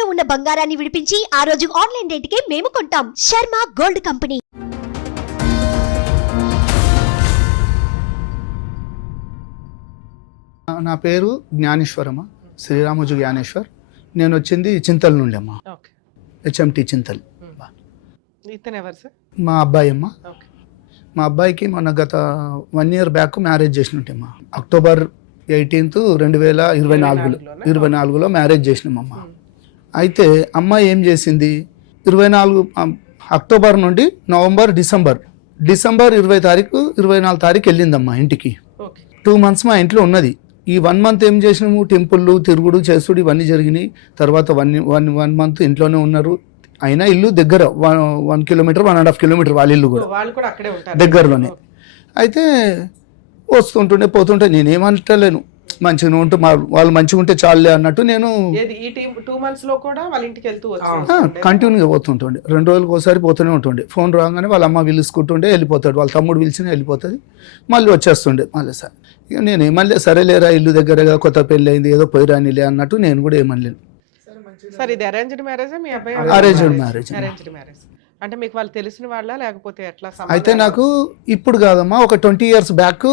తాకట్టులో ఉన్న బంగారాన్ని విడిపించి ఆ రోజు ఆన్లైన్ రేటుకే మేము కొంటాం. Sharma gold company. నా పేరు జ్ఞానేశ్వరమ్మ, శ్రీరామోజు జ్ఞానేశ్వర్. నేను వచ్చింది చింతల్ నుండి అమ్మ, హెచ్ఎంటి చింతల్. మా అబ్బాయి అమ్మ. మా అబ్బాయికి మొన్న గత 1 year బ్యాక్ మ్యారేజ్ చేసినట్టమ్మా. అక్టోబర్ 18, 2024లో మ్యారేజ్ చేసినామమ్మ. అయితే అమ్మాయి ఏం చేసింది, 24 అక్టోబర్ నుండి నవంబర్, డిసెంబర్ 20 తారీఖు 24 తారీఖు వెళ్ళిందమ్మా ఇంటికి. 2 months మా ఇంట్లో ఉన్నది. ఈ 1 month ఏం చేసినాము, టెంపుళ్ళు తిరుగుడు చేసుడు ఇవన్నీ జరిగినాయి. తర్వాత 1 month ఇంట్లోనే ఉన్నారు. అయినా ఇల్లు దగ్గర 1 kilometer 1.5 kilometer వాళ్ళ ఇల్లు కూడా దగ్గరలోనే. అయితే వస్తుంటుండే పోతుంటే నేనేమంటలేను, మంచిగా ఉంటూ వాళ్ళు మంచిగా ఉంటే చాలులే అన్నట్టు నేను కంటిన్యూగా పోతుంటుండే. 2 రోజులకు ఒకసారి పోతూనే ఉంటుండే. ఫోన్ రాగానే వాళ్ళ అమ్మ పిలుచుకుంటుండే వెళ్ళిపోతాడు, వాళ్ళ తమ్ముడు పిలిచినా వెళ్ళిపోతుంది, మళ్ళీ వచ్చేస్తుండే. మళ్ళీ సార్ ఇక నేను ఏమనలే, సరేలేరా ఇల్లు దగ్గరగా కొత్త పెళ్ళి అయింది ఏదో పోయి రానిలే అన్నట్టు నేను కూడా ఏమనలేను. సార్ ఇది అరేంజ్డ్ మ్యారేజ్, మీ అబ్బాయి అరేంజ్డ్ మ్యారేజ్. అరేంజ్డ్ మ్యారేజ్ అంటే మీకు వాళ్ళు తెలిసిన వాళ్ళ లేకపోతే ఎట్లా? అయితే నాకు ఇప్పుడు కాదమ్మా, ఒక 20 years బ్యాక్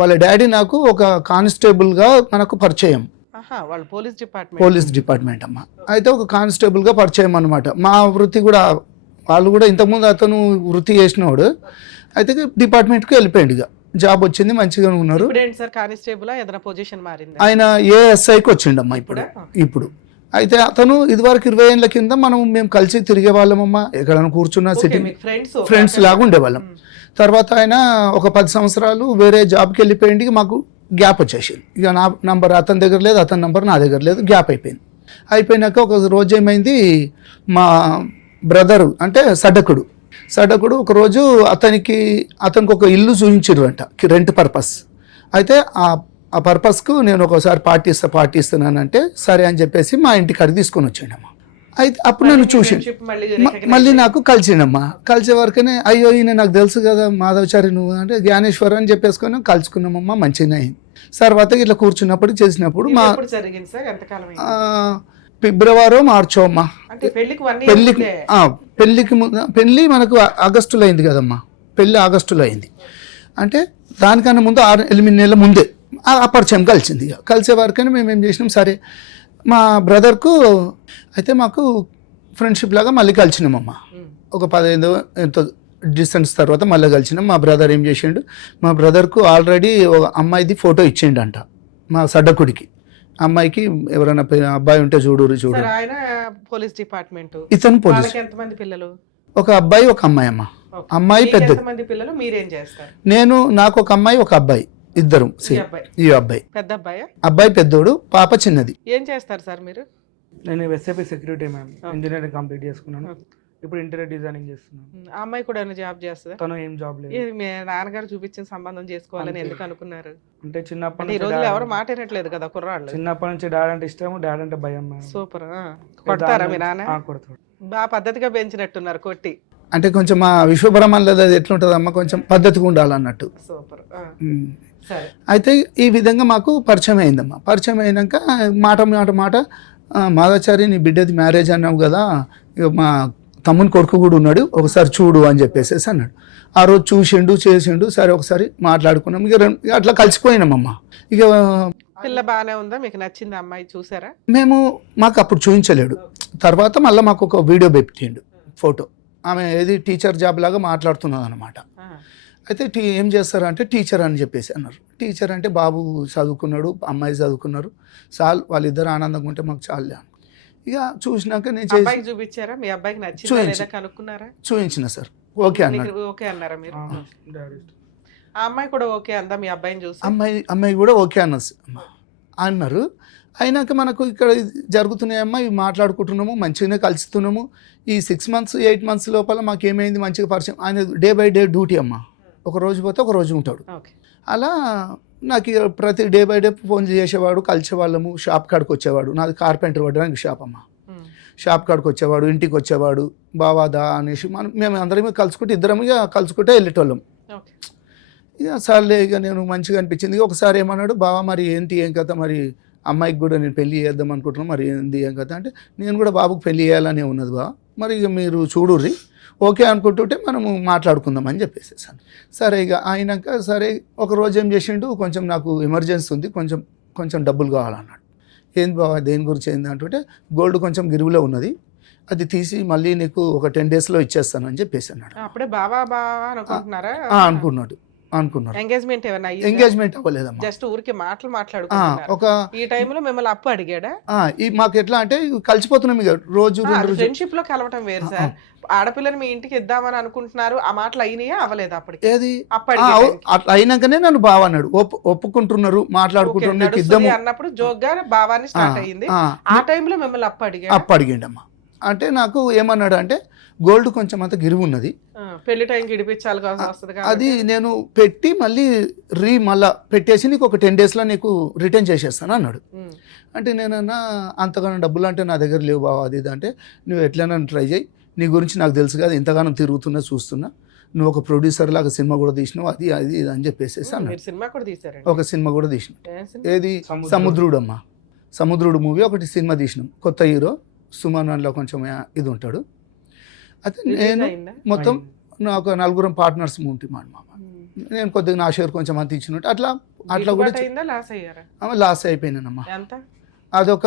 వాళ్ళ డాడీ నాకు ఒక కానిస్టేబుల్ గా మనకు పరిచయం. వాళ్ళు పోలీస్ డిపార్ట్మెంట్ అమ్మా. అయితే ఒక కానిస్టేబుల్ గా పరిచయం అనమాట. మా వృత్తి కూడా వాళ్ళు కూడా ఇంతకుముందు అతను వృత్తి చేసినవాడు. అయితే డిపార్ట్మెంట్కి వెళ్ళిపోయాడు, ఇక జాబ్ వచ్చింది, మంచిగా ఉన్నారు. ఆయన ఏఎస్ఐకి వచ్చిండమ్మా ఇప్పుడు. అయితే అతను ఇదివరకు 20 ఏళ్ళ కింద మేము కలిసి తిరిగే వాళ్ళమమ్మా. ఎక్కడైనా కూర్చున్న సిటీ ఫ్రెండ్స్ లాగా ఉండేవాళ్ళం. తర్వాత ఆయన ఒక 10 సంవత్సరాలు వేరే జాబ్కి వెళ్ళిపోయింది. మాకు గ్యాప్ వచ్చేసింది. ఇక నా నంబర్ అతని దగ్గర లేదు, అతని నంబర్ నా దగ్గర లేదు, గ్యాప్ అయిపోయింది. అయిపోయినాక ఒక రోజు ఏమైంది, మా బ్రదరు అంటే సడ్డకుడు ఒకరోజు అతనికి ఒక ఇల్లు చూపించారు అంట, రెంట్ పర్పస్. అయితే ఆ పర్పస్కు నేను ఒకసారి పార్టీ ఇస్తున్నానంటే సరే అని చెప్పేసి మా ఇంటికి అడిగి తీసుకొని వచ్చాడమ్మా. అయితే అప్పుడు నన్ను చూసి మళ్ళీ నాకు కలిసిండమ్మా. కలిసే వరకనే అయ్యో ఈయన నాకు తెలుసు కదా మాధవచారి నువ్వు అంటే జ్ఞానేశ్వర్ అని చెప్పేసుకొని కలుసుకున్నామమ్మా. మంచిగా అయింది. తర్వాత ఇట్లా కూర్చున్నప్పుడు చేసినప్పుడు మా ఫిబ్రవరి మార్చో అమ్మా పెళ్ళి మనకు ఆగస్టులో అయింది కదమ్మా. పెళ్ళి ఆగస్టులో అయింది అంటే దానికన్నా ముందు 6-8 నెలల ముందే ఆ పరిచయం కలిసింది. కలిసే వరకనే మేము ఏం చేసినాం, సరే మా బ్రదర్కు అయితే మాకు ఫ్రెండ్షిప్ లాగా మళ్ళీ కలిసినామమ్మా. ఒక 15 ఎంతో డిస్టెన్స్ తర్వాత మళ్ళీ కలిసినాం. మా బ్రదర్ ఏం చేసిండు, మా బ్రదర్కు ఆల్రెడీ ఒక అమ్మాయిది ఫోటో ఇచ్చిండంట మా సడ్డకుడికి. అమ్మాయికి ఎవరైనా అబ్బాయి ఉంటే చూడు పోలీస్ డిపార్ట్మెంట్. ఇతను పోలీస్. ఎంతమంది పిల్లలు? ఒక అబ్బాయి ఒక అమ్మాయి అమ్మ. అమ్మాయి పెద్ద. పిల్లలు మీరేం చేస్తారు? నాకు ఒక అమ్మాయి ఒక అబ్బాయి, ఇద్దరు. ఈ అబ్బాయి పెద్ద అబ్బాయి పెద్దోడు, పాప చిన్నది. ఏం చేస్తారు సార్ మీరు? నేను SIP security ma'am, engineering complete చేసుకున్నాను. ఇప్పుడు ఇంటీరియర్ డిజైనింగ్ చేస్తున్నాను. ఆ అమ్మాయి కూడా ఏమైనా జాబ్ చేస్తుందా? తను ఏం జాబ్ లేదు. మీ నాన్నగారు చూపించిన సంబంధం చేసుకోవాలని ఎందుకు అనుకున్నారు? అంటే చిన్నప్పటి ఈ రోజుల్లో ఎవరు మాట్లాడట్లేదు కదా కుర్రాళ్ళు. చిన్నప్పటి నుంచి డాడీ అంటే ఇష్టం, డాడీ అంటే భయం. సూపర్. కొడతారా మీ నాన్న? కొడతాడు. బాగా పద్ధతిగా పెంచినట్టున్నారు కొట్టి. అంటే కొంచెం మా విశ్వబ్రహ్మణ్లో అది ఎట్లుంటుంది కొంచెం పద్ధతిగా ఉండాలన్నట్టు. సూపర్. అయితే ఈ విధంగా మాకు పరిచయం అయిందమ్మా. పరిచయం అయినాక మాట మాధవచారి నీ బిడ్డది మ్యారేజ్ అన్నావు కదా, ఇక మా తమ్ముని కొడుకు కూడా ఉన్నాడు, ఒకసారి చూడు అని చెప్పేసి అన్నాడు. ఆ రోజు చూసిండు చేసిండు, సరే ఒకసారి మాట్లాడుకున్నాం. ఇక అట్లా కలిసిపోయినామమ్మా. ఇక పిల్ల బాగానే ఉందా? మీకు నచ్చింది అమ్మాయి? చూసారా? మాకు అప్పుడు చూపించలేడు. తర్వాత మళ్ళీ మాకు ఒక వీడియో పెట్టిండు, ఫోటో. ఆమె ఏది టీచర్ జాబ్ లాగా మాట్లాడుతున్నది అనమాట. అయితే ఏం చేస్తారంటే టీచర్ అని చెప్పేసి అన్నారు. టీచర్ అంటే బాబు చదువుకున్నాడు, అమ్మాయి చదువుకున్నారు, చాలు వాళ్ళిద్దరు ఆనందంగా ఉంటే మాకు చాలు. ఇక చూసినాక నేను చూపించారా? మీ అబ్బాయికి నచ్చిందా? చూపించిన సార్. ఓకే అన్నాడు. ఓకే అన్నారా మీరు? ఆ అమ్మాయి కూడా ఓకే అందా మీ అబ్బాయిని చూసి? అమ్మాయి కూడా ఓకే అన్నారు. అయినాక మనకు ఇక్కడ జరుగుతున్నాయమ్మా, ఇవి మాట్లాడుకుంటున్నాము, మంచిగానే కలుస్తున్నాము. ఈ 6 months 8 months లోపల మాకు ఏమైంది, మంచిగా పరిచయం. ఆయన డే బై డే డ్యూటీ అమ్మా, ఒక రోజు పోతే ఒక రోజు ఉంటాడు. అలా నాకు ప్రతి డే బై డే ఫోన్ చేసేవాడు, కలిసేవాళ్ళము. షాప్ కాడికి వచ్చేవాడు, నాది కార్పెంటర్ పడడానికి షాప్ అమ్మ. షాప్ కాడికి వచ్చేవాడు, ఇంటికి వచ్చేవాడు, బావాదా అనేసి మేము అందరం కలుసుకుంటే కలుసుకుంటే వెళ్ళేటోళ్ళం. ఇక సర్లే, ఇక నేను మంచిగా అనిపించింది. ఒకసారి ఏమన్నాడు, బావా మరి ఏంటి ఏం కథ, మరి అమ్మాయికి కూడా నేను పెళ్లి చేద్దాం అనుకుంటున్నాను, మరి ఏంది ఏం కదా అంటే నేను కూడా బాబుకు పెళ్లి చేయాలనే ఉన్నది బా, మరి ఇక మీరు చూడుర్రి ఓకే అనుకుంటుంటే మనము మాట్లాడుకుందాం అని చెప్పేసేసాను. సరే ఇక అయినాక సరే ఒక రోజు ఏం చేసిండు, కొంచెం నాకు ఎమర్జెన్సీ ఉంది, కొంచెం డబ్బులు కావాలన్నాడు. ఏంది బాబా దేని గురించి ఏంది అంటుంటే గోల్డ్ కొంచెం గిరువులో ఉన్నది, అది తీసి మళ్ళీ నీకు ఒక 10 daysలో ఇచ్చేస్తాను అని చెప్పేసి అన్నాడు. అప్పుడే బావా అనుకుంటున్నారా? అనుకున్నాడు. ఎంగేజ్మెంట్ ఏమన్నా ఎంగేజ్మెంట్ అవ్వలేదమ్మా, జస్ట్ ఊరికి మాట్లాడుకుంటున్నారు. ఒక ఈ టైంలో మిమ్మల్ని అప్పు అడిగాడా? మాకు ఎట్లా అంటే కలిసిపోతున్నాం ఇక రోజు ఫ్రెండ్షిప్ లో కలవటం వేరు సార్. ఆడపిల్లని మీ ఇంటికి ఇద్దామని అనుకుంటున్నారు, ఆ మాటలు అయినాయా అవ్వలేదు అప్పటికి? ఏది అట్లా అయినాకనే నన్ను బావ అన్నాడు, ఒప్పుకుంటున్నారు మాట్లాడుకుంటున్నారు ఇద్దాము అన్నప్పుడు జోగ్గా బావాన్ని స్టార్ట్ అయ్యింది. ఆ టైంలో మిమ్మల్ని అప్పు అడిగిండమ్మా. అంటే నాకు ఏమన్నాడు అంటే గోల్డ్ కొంచెం అంత గిరివి ఉన్నది, పెళ్లి టైంకి ఇడిపించాలి వస్తుంది, అది నేను పెట్టి మళ్ళీ మళ్ళా పెట్టేసి నీకు ఒక 10 daysలో నీకు రిటర్న్ చేసేస్తాను అన్నాడు. అంటే నేనన్నా అంతగానో డబ్బులు అంటే నా దగ్గర లేవు బావ అది ఇది అంటే, నువ్వు ఎట్లైనా ట్రై చేయి, నీ గురించి నాకు తెలుసు కదా, ఇంతగానో తిరుగుతున్నా చూస్తున్నా, నువ్వు ఒక ప్రొడ్యూసర్ లాగా సినిమా కూడా తీసినావు, అది అది ఇది అని చెప్పేసి అన్నాడు. సినిమా కూడా తీసారు? ఒక సినిమా కూడా తీసినాం. ఏది సముద్రుడు అమ్మా, సముద్రుడు మూవీ ఒకటి సినిమా తీసినాం. కొత్త హీరో సుమన్లో కొంచెం ఇది ఉంటాడు. అయితే నేను మొత్తం నాకు 4 పార్ట్నర్స్ ఉంటాం అన్నమాట. నేను కొద్దిగా నా షేర్ కొంచెం అంత ఇచ్చినట్టు అట్లా కూడా లాస్ అయిపోయినానమ్మా. అదొక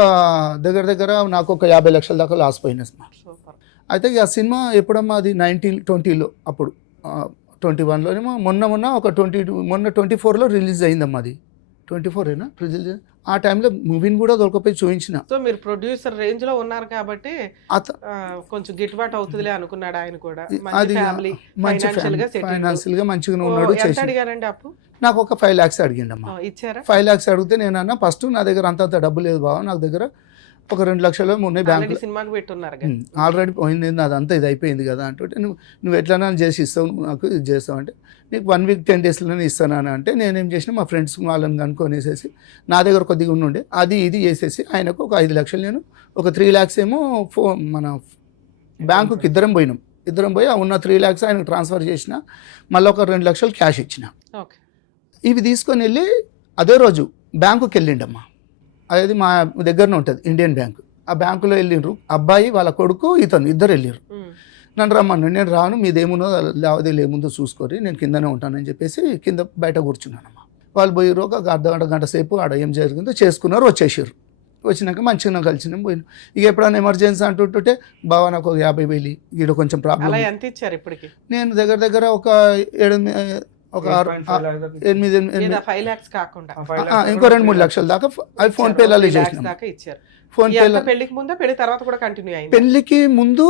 దగ్గర నాకు ఒక 50 లక్షల దాకా లాస్ పోయినా. అయితే ఆ సినిమా ఎప్పుడమ్మా అది 1920లో, అప్పుడు 21లోనేమో మొన్న ఒక 24లో రిలీజ్ అయిందమ్మా. అది 24ఏనా రిలీజ్? ఆ టైంలో మూవీని కూడా దొరకపోయి చూపించిన. సో మీరు ప్రొడ్యూసర్ రేంజ్ లో ఉన్నారు కాబట్టి కొంచెం గిట్టుబాటు అవుతుందిలే అనుకున్నాడు ఆయన కూడా. అది ఫైనాన్షియల్ గా మంచిగా ఉన్నాడు. అడిగారండి అప్పు? నాకు ఒక 5 lakhs అడిగిండమ్మా. ఇచ్చారా? 5 lakhs అడిగితే నేను అన్న ఫస్ట్ నా దగ్గర అంత డబ్బు లేదు బావ, నాకు దగ్గర ఒక 2 లక్షలు ఉన్నాయి బ్యాంక్, సినిమాకి పెట్టున్నారు ఆల్రెడీ పోయింది, అదంతా ఇది అయిపోయింది కదా అంటుంటే, నువ్వు ఎట్లా చేసి ఇస్తావు, నాకు ఇది చేస్తావు అంటే నీకు 1 week 10 daysలోనే ఇస్తాను అంటే నేనేం చేసిన మా ఫ్రెండ్స్ వాళ్ళని కనుక్కొనేసేసి నా దగ్గర కొద్దిగా ఉండే అది ఇది చేసేసి ఆయనకు ఒక 5 లక్షలు, నేను ఒక 3 lakhs ఏమో మన బ్యాంకుకి ఇద్దరం పోయి ఉన్న 3 lakhs ఆయనకు ట్రాన్స్ఫర్ చేసిన, మళ్ళీ ఒక 2 లక్షలు క్యాష్ ఇచ్చిన. ఇవి తీసుకొని వెళ్ళి అదే రోజు బ్యాంకుకి వెళ్ళిండమ్మా. అది మా దగ్గరనే ఉంటుంది ఇండియన్ బ్యాంక్. ఆ బ్యాంకులో వెళ్ళిండ్రు, అబ్బాయి వాళ్ళ కొడుకు ఇతను ఇద్దరు వెళ్ళిర్రు. నన్ను రమ్మన్నాడు, నేను రాను, మీదేముందో లావాదేవీలు ఏముందో చూసుకోరి, నేను కిందనే ఉంటానని చెప్పేసి కింద బయట కూర్చున్నానమ్మా. వాళ్ళు పోయిర్రు, ఒక గంట సేపు ఆడ ఏం జరిగిందో చేసుకున్నారు, వచ్చేసారు. వచ్చినాక మంచిగా కలిసినాం పోయినాం. ఇక ఎప్పుడైనా ఎమర్జెన్సీ అంటుంటే బావ నాకు ఒక 50,000 ఈడ కొంచెం ప్రాబ్లం. నేను దగ్గర ఒక 8 lakhs కాకుండా ఇంకో 2-3 లక్షల దాకా అవి ఫోన్ పేలలో చేసినాం. ఫోన్ పేలో పెళ్లికి ముందు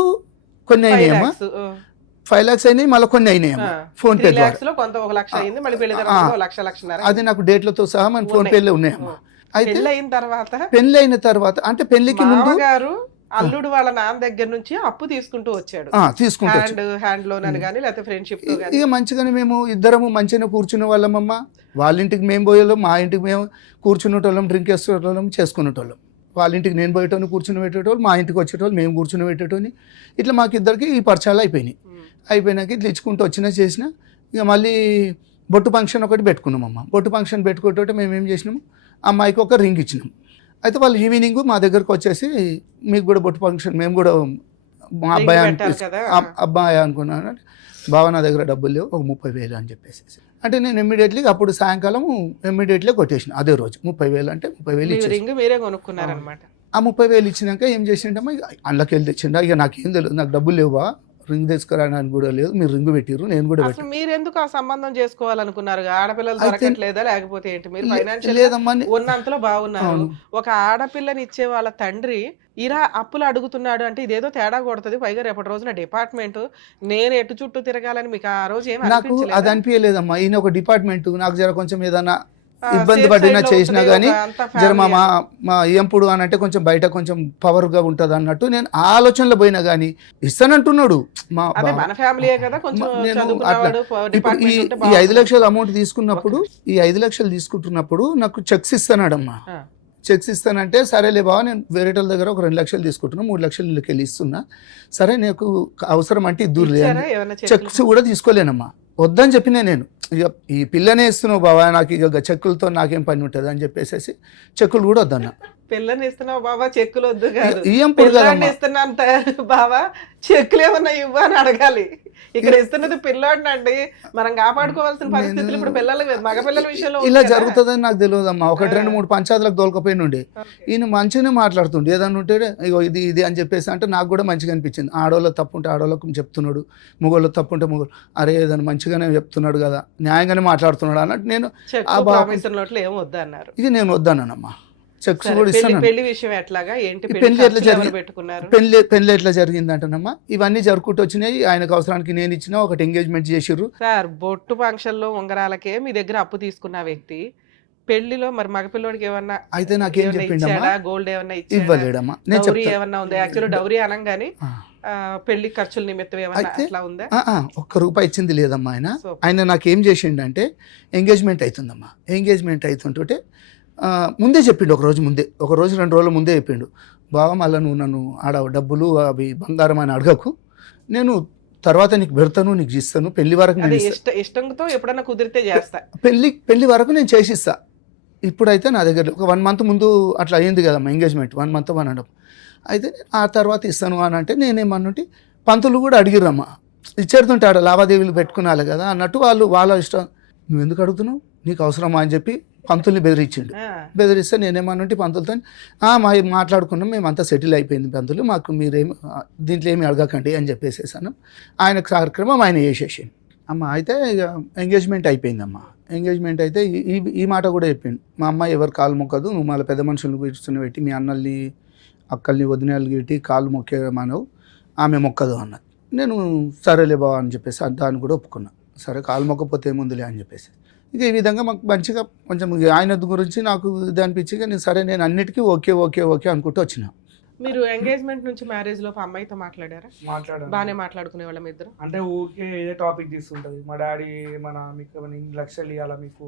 కొన్ని అయినాయమ్మా, 5 lakhs అయినాయి, మళ్ళీ కొన్ని అయినాయమ్మా ఫోన్ పే ద్వారా. అది నాకు డేట్లతో సహా మన ఫోన్ పేలో ఉన్నాయమ్మా. అయితే పెళ్లి అయిన తర్వాత అంటే పెళ్లికి ముందు అల్లుడు వాళ్ళ నాన్న దగ్గర నుంచి అప్పు తీసుకుంటూ వచ్చాడు, హ్యాండ్ లోన్ అని కానీ లేకపోతే ఫ్రెండ్షిప్. ఇక మంచిగానే మేము ఇద్దరము మంచిగా కూర్చునే వాళ్ళమమ్మా. వాళ్ళ ఇంటికి మేము పోయేవాళ్ళం, మా ఇంటికి మేము కూర్చునేటోళ్ళం, డ్రింక్ వేసేటోళ్ళం, చేసుకునేటోళ్ళం. వాళ్ళ ఇంటికి నేను పోయేటోని కూర్చుని పెట్టేటోళ్ళు, మా ఇంటికి వచ్చేటోళ్ళు, మేము కూర్చుని పెట్టేటోని. ఇట్లా మాకు ఇద్దరికి ఈ పరిచయాలు అయిపోయినాక ఇట్లా ఇచ్చుకుంటూ చేసిన. ఇక మళ్ళీ బొట్టు ఫంక్షన్ ఒకటి పెట్టుకున్నామమ్మా. బొట్టు ఫంక్షన్ పెట్టుకుంటే మేము ఏం చేసినాము, అమ్మాయికి ఒక రింగ్ ఇచ్చినాం. అయితే వాళ్ళు ఈవినింగ్ మా దగ్గరకు వచ్చేసి మీకు కూడా బొట్టు ఫంక్షన్, మేము కూడా మా అబ్బాయి అనుకున్నాను. బావ నా దగ్గర డబ్బులు లేవు, ఒక 30,000 అని చెప్పేసి అంటే నేను ఇమ్మీడియట్లీ అప్పుడు సాయంకాలం కొట్టేసిన. అదే రోజు 30,000 అంటే 30,000 మీరే కొనుక్కున్నారనమాట. ఆ 30,000 ఇచ్చినాక ఏం చేసిండమ్మా, అందులోకి వెళ్ళి తెచ్చిండ. ఇక నాకేం తెలియదు, నాకు డబ్బులు లేవా, రింగ్ తీసుకురావడానికి కూడా లేదు, మీరు రింగ్ పెట్టిర్రు, నేను కూడా పెట్టాను. మీరు ఎందుకు ఆ సంబంధం చేసుకోవాలనుకున్నారు? ఆడపిల్లలు దొరకట్లేదా లేకపోతే ఏంటి? మీరు ఫైనాన్షియల్ ఉన్నంతలో బాగున్నారు. ఒక ఆడపిల్లని ఇచ్చే వాళ్ళ తండ్రి ఇలా అప్పులు అడుగుతున్నాడు అంటే ఇదేదో తేడా కొడుతుంది. పైగా రేపటి రోజున డిపార్ట్మెంట్ నేను ఎటు చుట్టూ తిరగాలని మీకు ఆ రోజు ఏమి నాకు అది అనిపించలేదమ్మా. ఈయన ఒక డిపార్ట్మెంట్, నాకు జర కొంచెం ఏదన్నా ఇబ్బంది పడినా చేసినా కానీ జర మా ఎంపుడు అని అంటే కొంచెం బయట కొంచెం పవర్గా ఉంటుంది అన్నట్టు నేను ఆలోచనలో పోయినా కానీ ఇస్తానంటున్నాడు. ఈ 5 లక్షల అమౌంట్ తీసుకున్నప్పుడు, ఈ 5 లక్షలు తీసుకుంటున్నప్పుడు నాకు చెక్స్ ఇస్తానాడమ్మా. చెక్స్ ఇస్తానంటే సరేలే బావ, నేను వేరే వాళ్ళ దగ్గర ఒక 2 లక్షలు తీసుకుంటున్నా, 3 లక్షలు వెళ్ళి ఇస్తున్నా, సరే నీకు అవసరం అంటే ఇద్దరు చెక్స్ కూడా తీసుకోలేనమ్మా. వద్దని చెప్పినా నేను ఇక ఈ పిల్లనే ఇస్తున్నావు బావా, నాకు ఇక చెక్కులతో నాకేం పని ఉంటుంది అని చెప్పేసి చెక్కులు కూడా వద్దన్నా. పిల్లని ఇస్తున్నావు బాబా చెక్కులు వద్దు కాదు, ఇయ్యం పిల్లాడిని ఇస్తున్నాను బాబా చెక్కులు ఏమన్నా ఇవ్వని అడగాలి. ఇక్కడ ఇస్తున్నది పిల్లాడిని అండి, మనం కాపాడుకోవాల్సిన పరిస్థితులు ఇప్పుడు పిల్లలు మగ పిల్లల విషయంలో ఇలా జరుగుతుందని నాకు తెలియదమ్మా. 1-2-3 పంచాయతీలకు దొరకపోయిన ఉండే ఈయన మంచిగానే మాట్లాడుతుండే, ఏదన్నా ఉంటే ఇగో ఇది ఇది అని చెప్పేసి అంటే నాకు కూడా మంచిగా అనిపించింది. ఆడవాళ్ళకి తప్పు ఉంటే ఆడవాళ్ళకు చెప్తున్నాడు, మగవాళ్ళకి తప్పు ఉంటే మగవాళ్ళు అరే ఏదైనా మంచిగానే చెప్తున్నాడు కదా, న్యాయంగానే మాట్లాడుతున్నాడు అన్నట్టు నేను ఏం వద్దా అన్నారు. ఇది నేను వద్దన్నానమ్మా. చెక్స్ కూడా ఇస్తాను. పెళ్లి విషయం ఎట్లాగా ఏంటి, పెళ్లి ఎట్లా పెట్టుకున్నారు, పెళ్లి ఎట్లా జరిగింది అంటేనమ్మా ఇవన్నీ జరుపుకుంటూ వచ్చినాయి. ఆయనకు అవసరానికి నేను ఇచ్చిన ఒకటి ఎంగేజ్మెంట్ చేసిర్రు సార్. బొట్టు ఫంక్షన్ లో ఉంగరాలకే మీ దగ్గర అప్పు తీసుకున్న వ్యక్తి పెళ్లిలో మరి మగపిల్లోడికి ఏమన్నా అయితే నాకేం చెప్పిండమ్మా, గోల్డ్ ఏమన్నా ఇవ్వలేడమ్మా. డౌరీ ఏమన్నా ఉందా? యాక్చువల్లీ డౌరీ అనగానే పెళ్లి ఖర్చుల నిమిత్తం ఏమన్నా అట్లా ఉందా? ₹1 ఇచ్చింది లేదమ్మా. ఆయన నాకేం చేసిండంటే ఎంగేజ్మెంట్ అవుతుందమ్మా, ఎంగేజ్మెంట్ అవుతుంటే ముందే చెప్పిండు, ఒక రోజు 2 రోజుల ముందే చెప్పిండు, బావ మళ్ళీ నువ్వు నన్ను ఆడ డబ్బులు అవి బంగారం అని అడగకు, నేను తర్వాత నీకు పెడతాను, నీకు ఇస్తాను, పెళ్లి వరకు ఇష్టంతో ఎప్పుడైనా కుదిరితే చేస్తా, పెళ్లి వరకు నేను చేసిస్తా. ఇప్పుడైతే నా దగ్గర ఒక 1 మంత్ ముందు అట్లా అయ్యింది కదమ్మా ఎంగేజ్మెంట్, 1 మంత్ 1.5. అయితే ఆ తర్వాత ఇస్తాను అని అంటే నేనేమన్నుంటే పంతులు కూడా అడిగిరమ్మా, ఇచ్చేరుతుంటే ఆడ లావాదేవీలు పెట్టుకున్నాలి కదా అన్నట్టు వాళ్ళ ఇష్టం. నువ్వు ఎందుకు అడుగుతున్నావు, నీకు అవసరమా అని చెప్పి పంతుల్ని బెదిరిస్తే నేనేమన్నంటే పంతులతో మాట్లాడుకున్నాం, మేమంతా సెటిల్ అయిపోయింది పంతులు, మాకు మీరేమి దీంట్లో ఏమి అడగకండి అని చెప్పేసేసాను. ఆయన కార్యక్రమం ఆయన చేసేసాను అమ్మ. అయితే ఇక ఎంగేజ్మెంట్ అయిపోయిందమ్మా. ఎంగేజ్మెంట్ అయితే ఈ మాట కూడా చెప్పిండు, మా అమ్మాయి ఎవరు కాలు మొక్కదు, నువ్వు మళ్ళీ పెద్ద మనుషులను కూర్చుని పెట్టి మీ అన్నల్ని అక్కల్ని వదినాలు పెట్టి కాలు మొక్కే మానవు, ఆమె మొక్కదు అన్నది. నేను సరేలే బావ అని చెప్పేసి దాన్ని కూడా ఒప్పుకున్నా. సరే కాలు మొక్కపోతే ఏముందిలే అని చెప్పేసి ఇక ఈ విధంగా మాకు మంచిగా కొంచెం ఆయన గురించి నాకు ఇది అనిపించి నేను సరే నేను అన్నిటికీ ఓకే అనుకుంటూ వచ్చిన. మీరు ఎంగేజ్మెంట్ నుంచి మ్యారేజ్ లో అమ్మాయితో మాట్లాడారా? బాగానే మాట్లాడుకునే వాళ్ళం ఇద్దరు. అంటే ఊకే ఏదో టాపిక్ తీసుకుంటది, మా డాడీ మీకు 2 లక్షలు ఇవ్వాలా, మీకు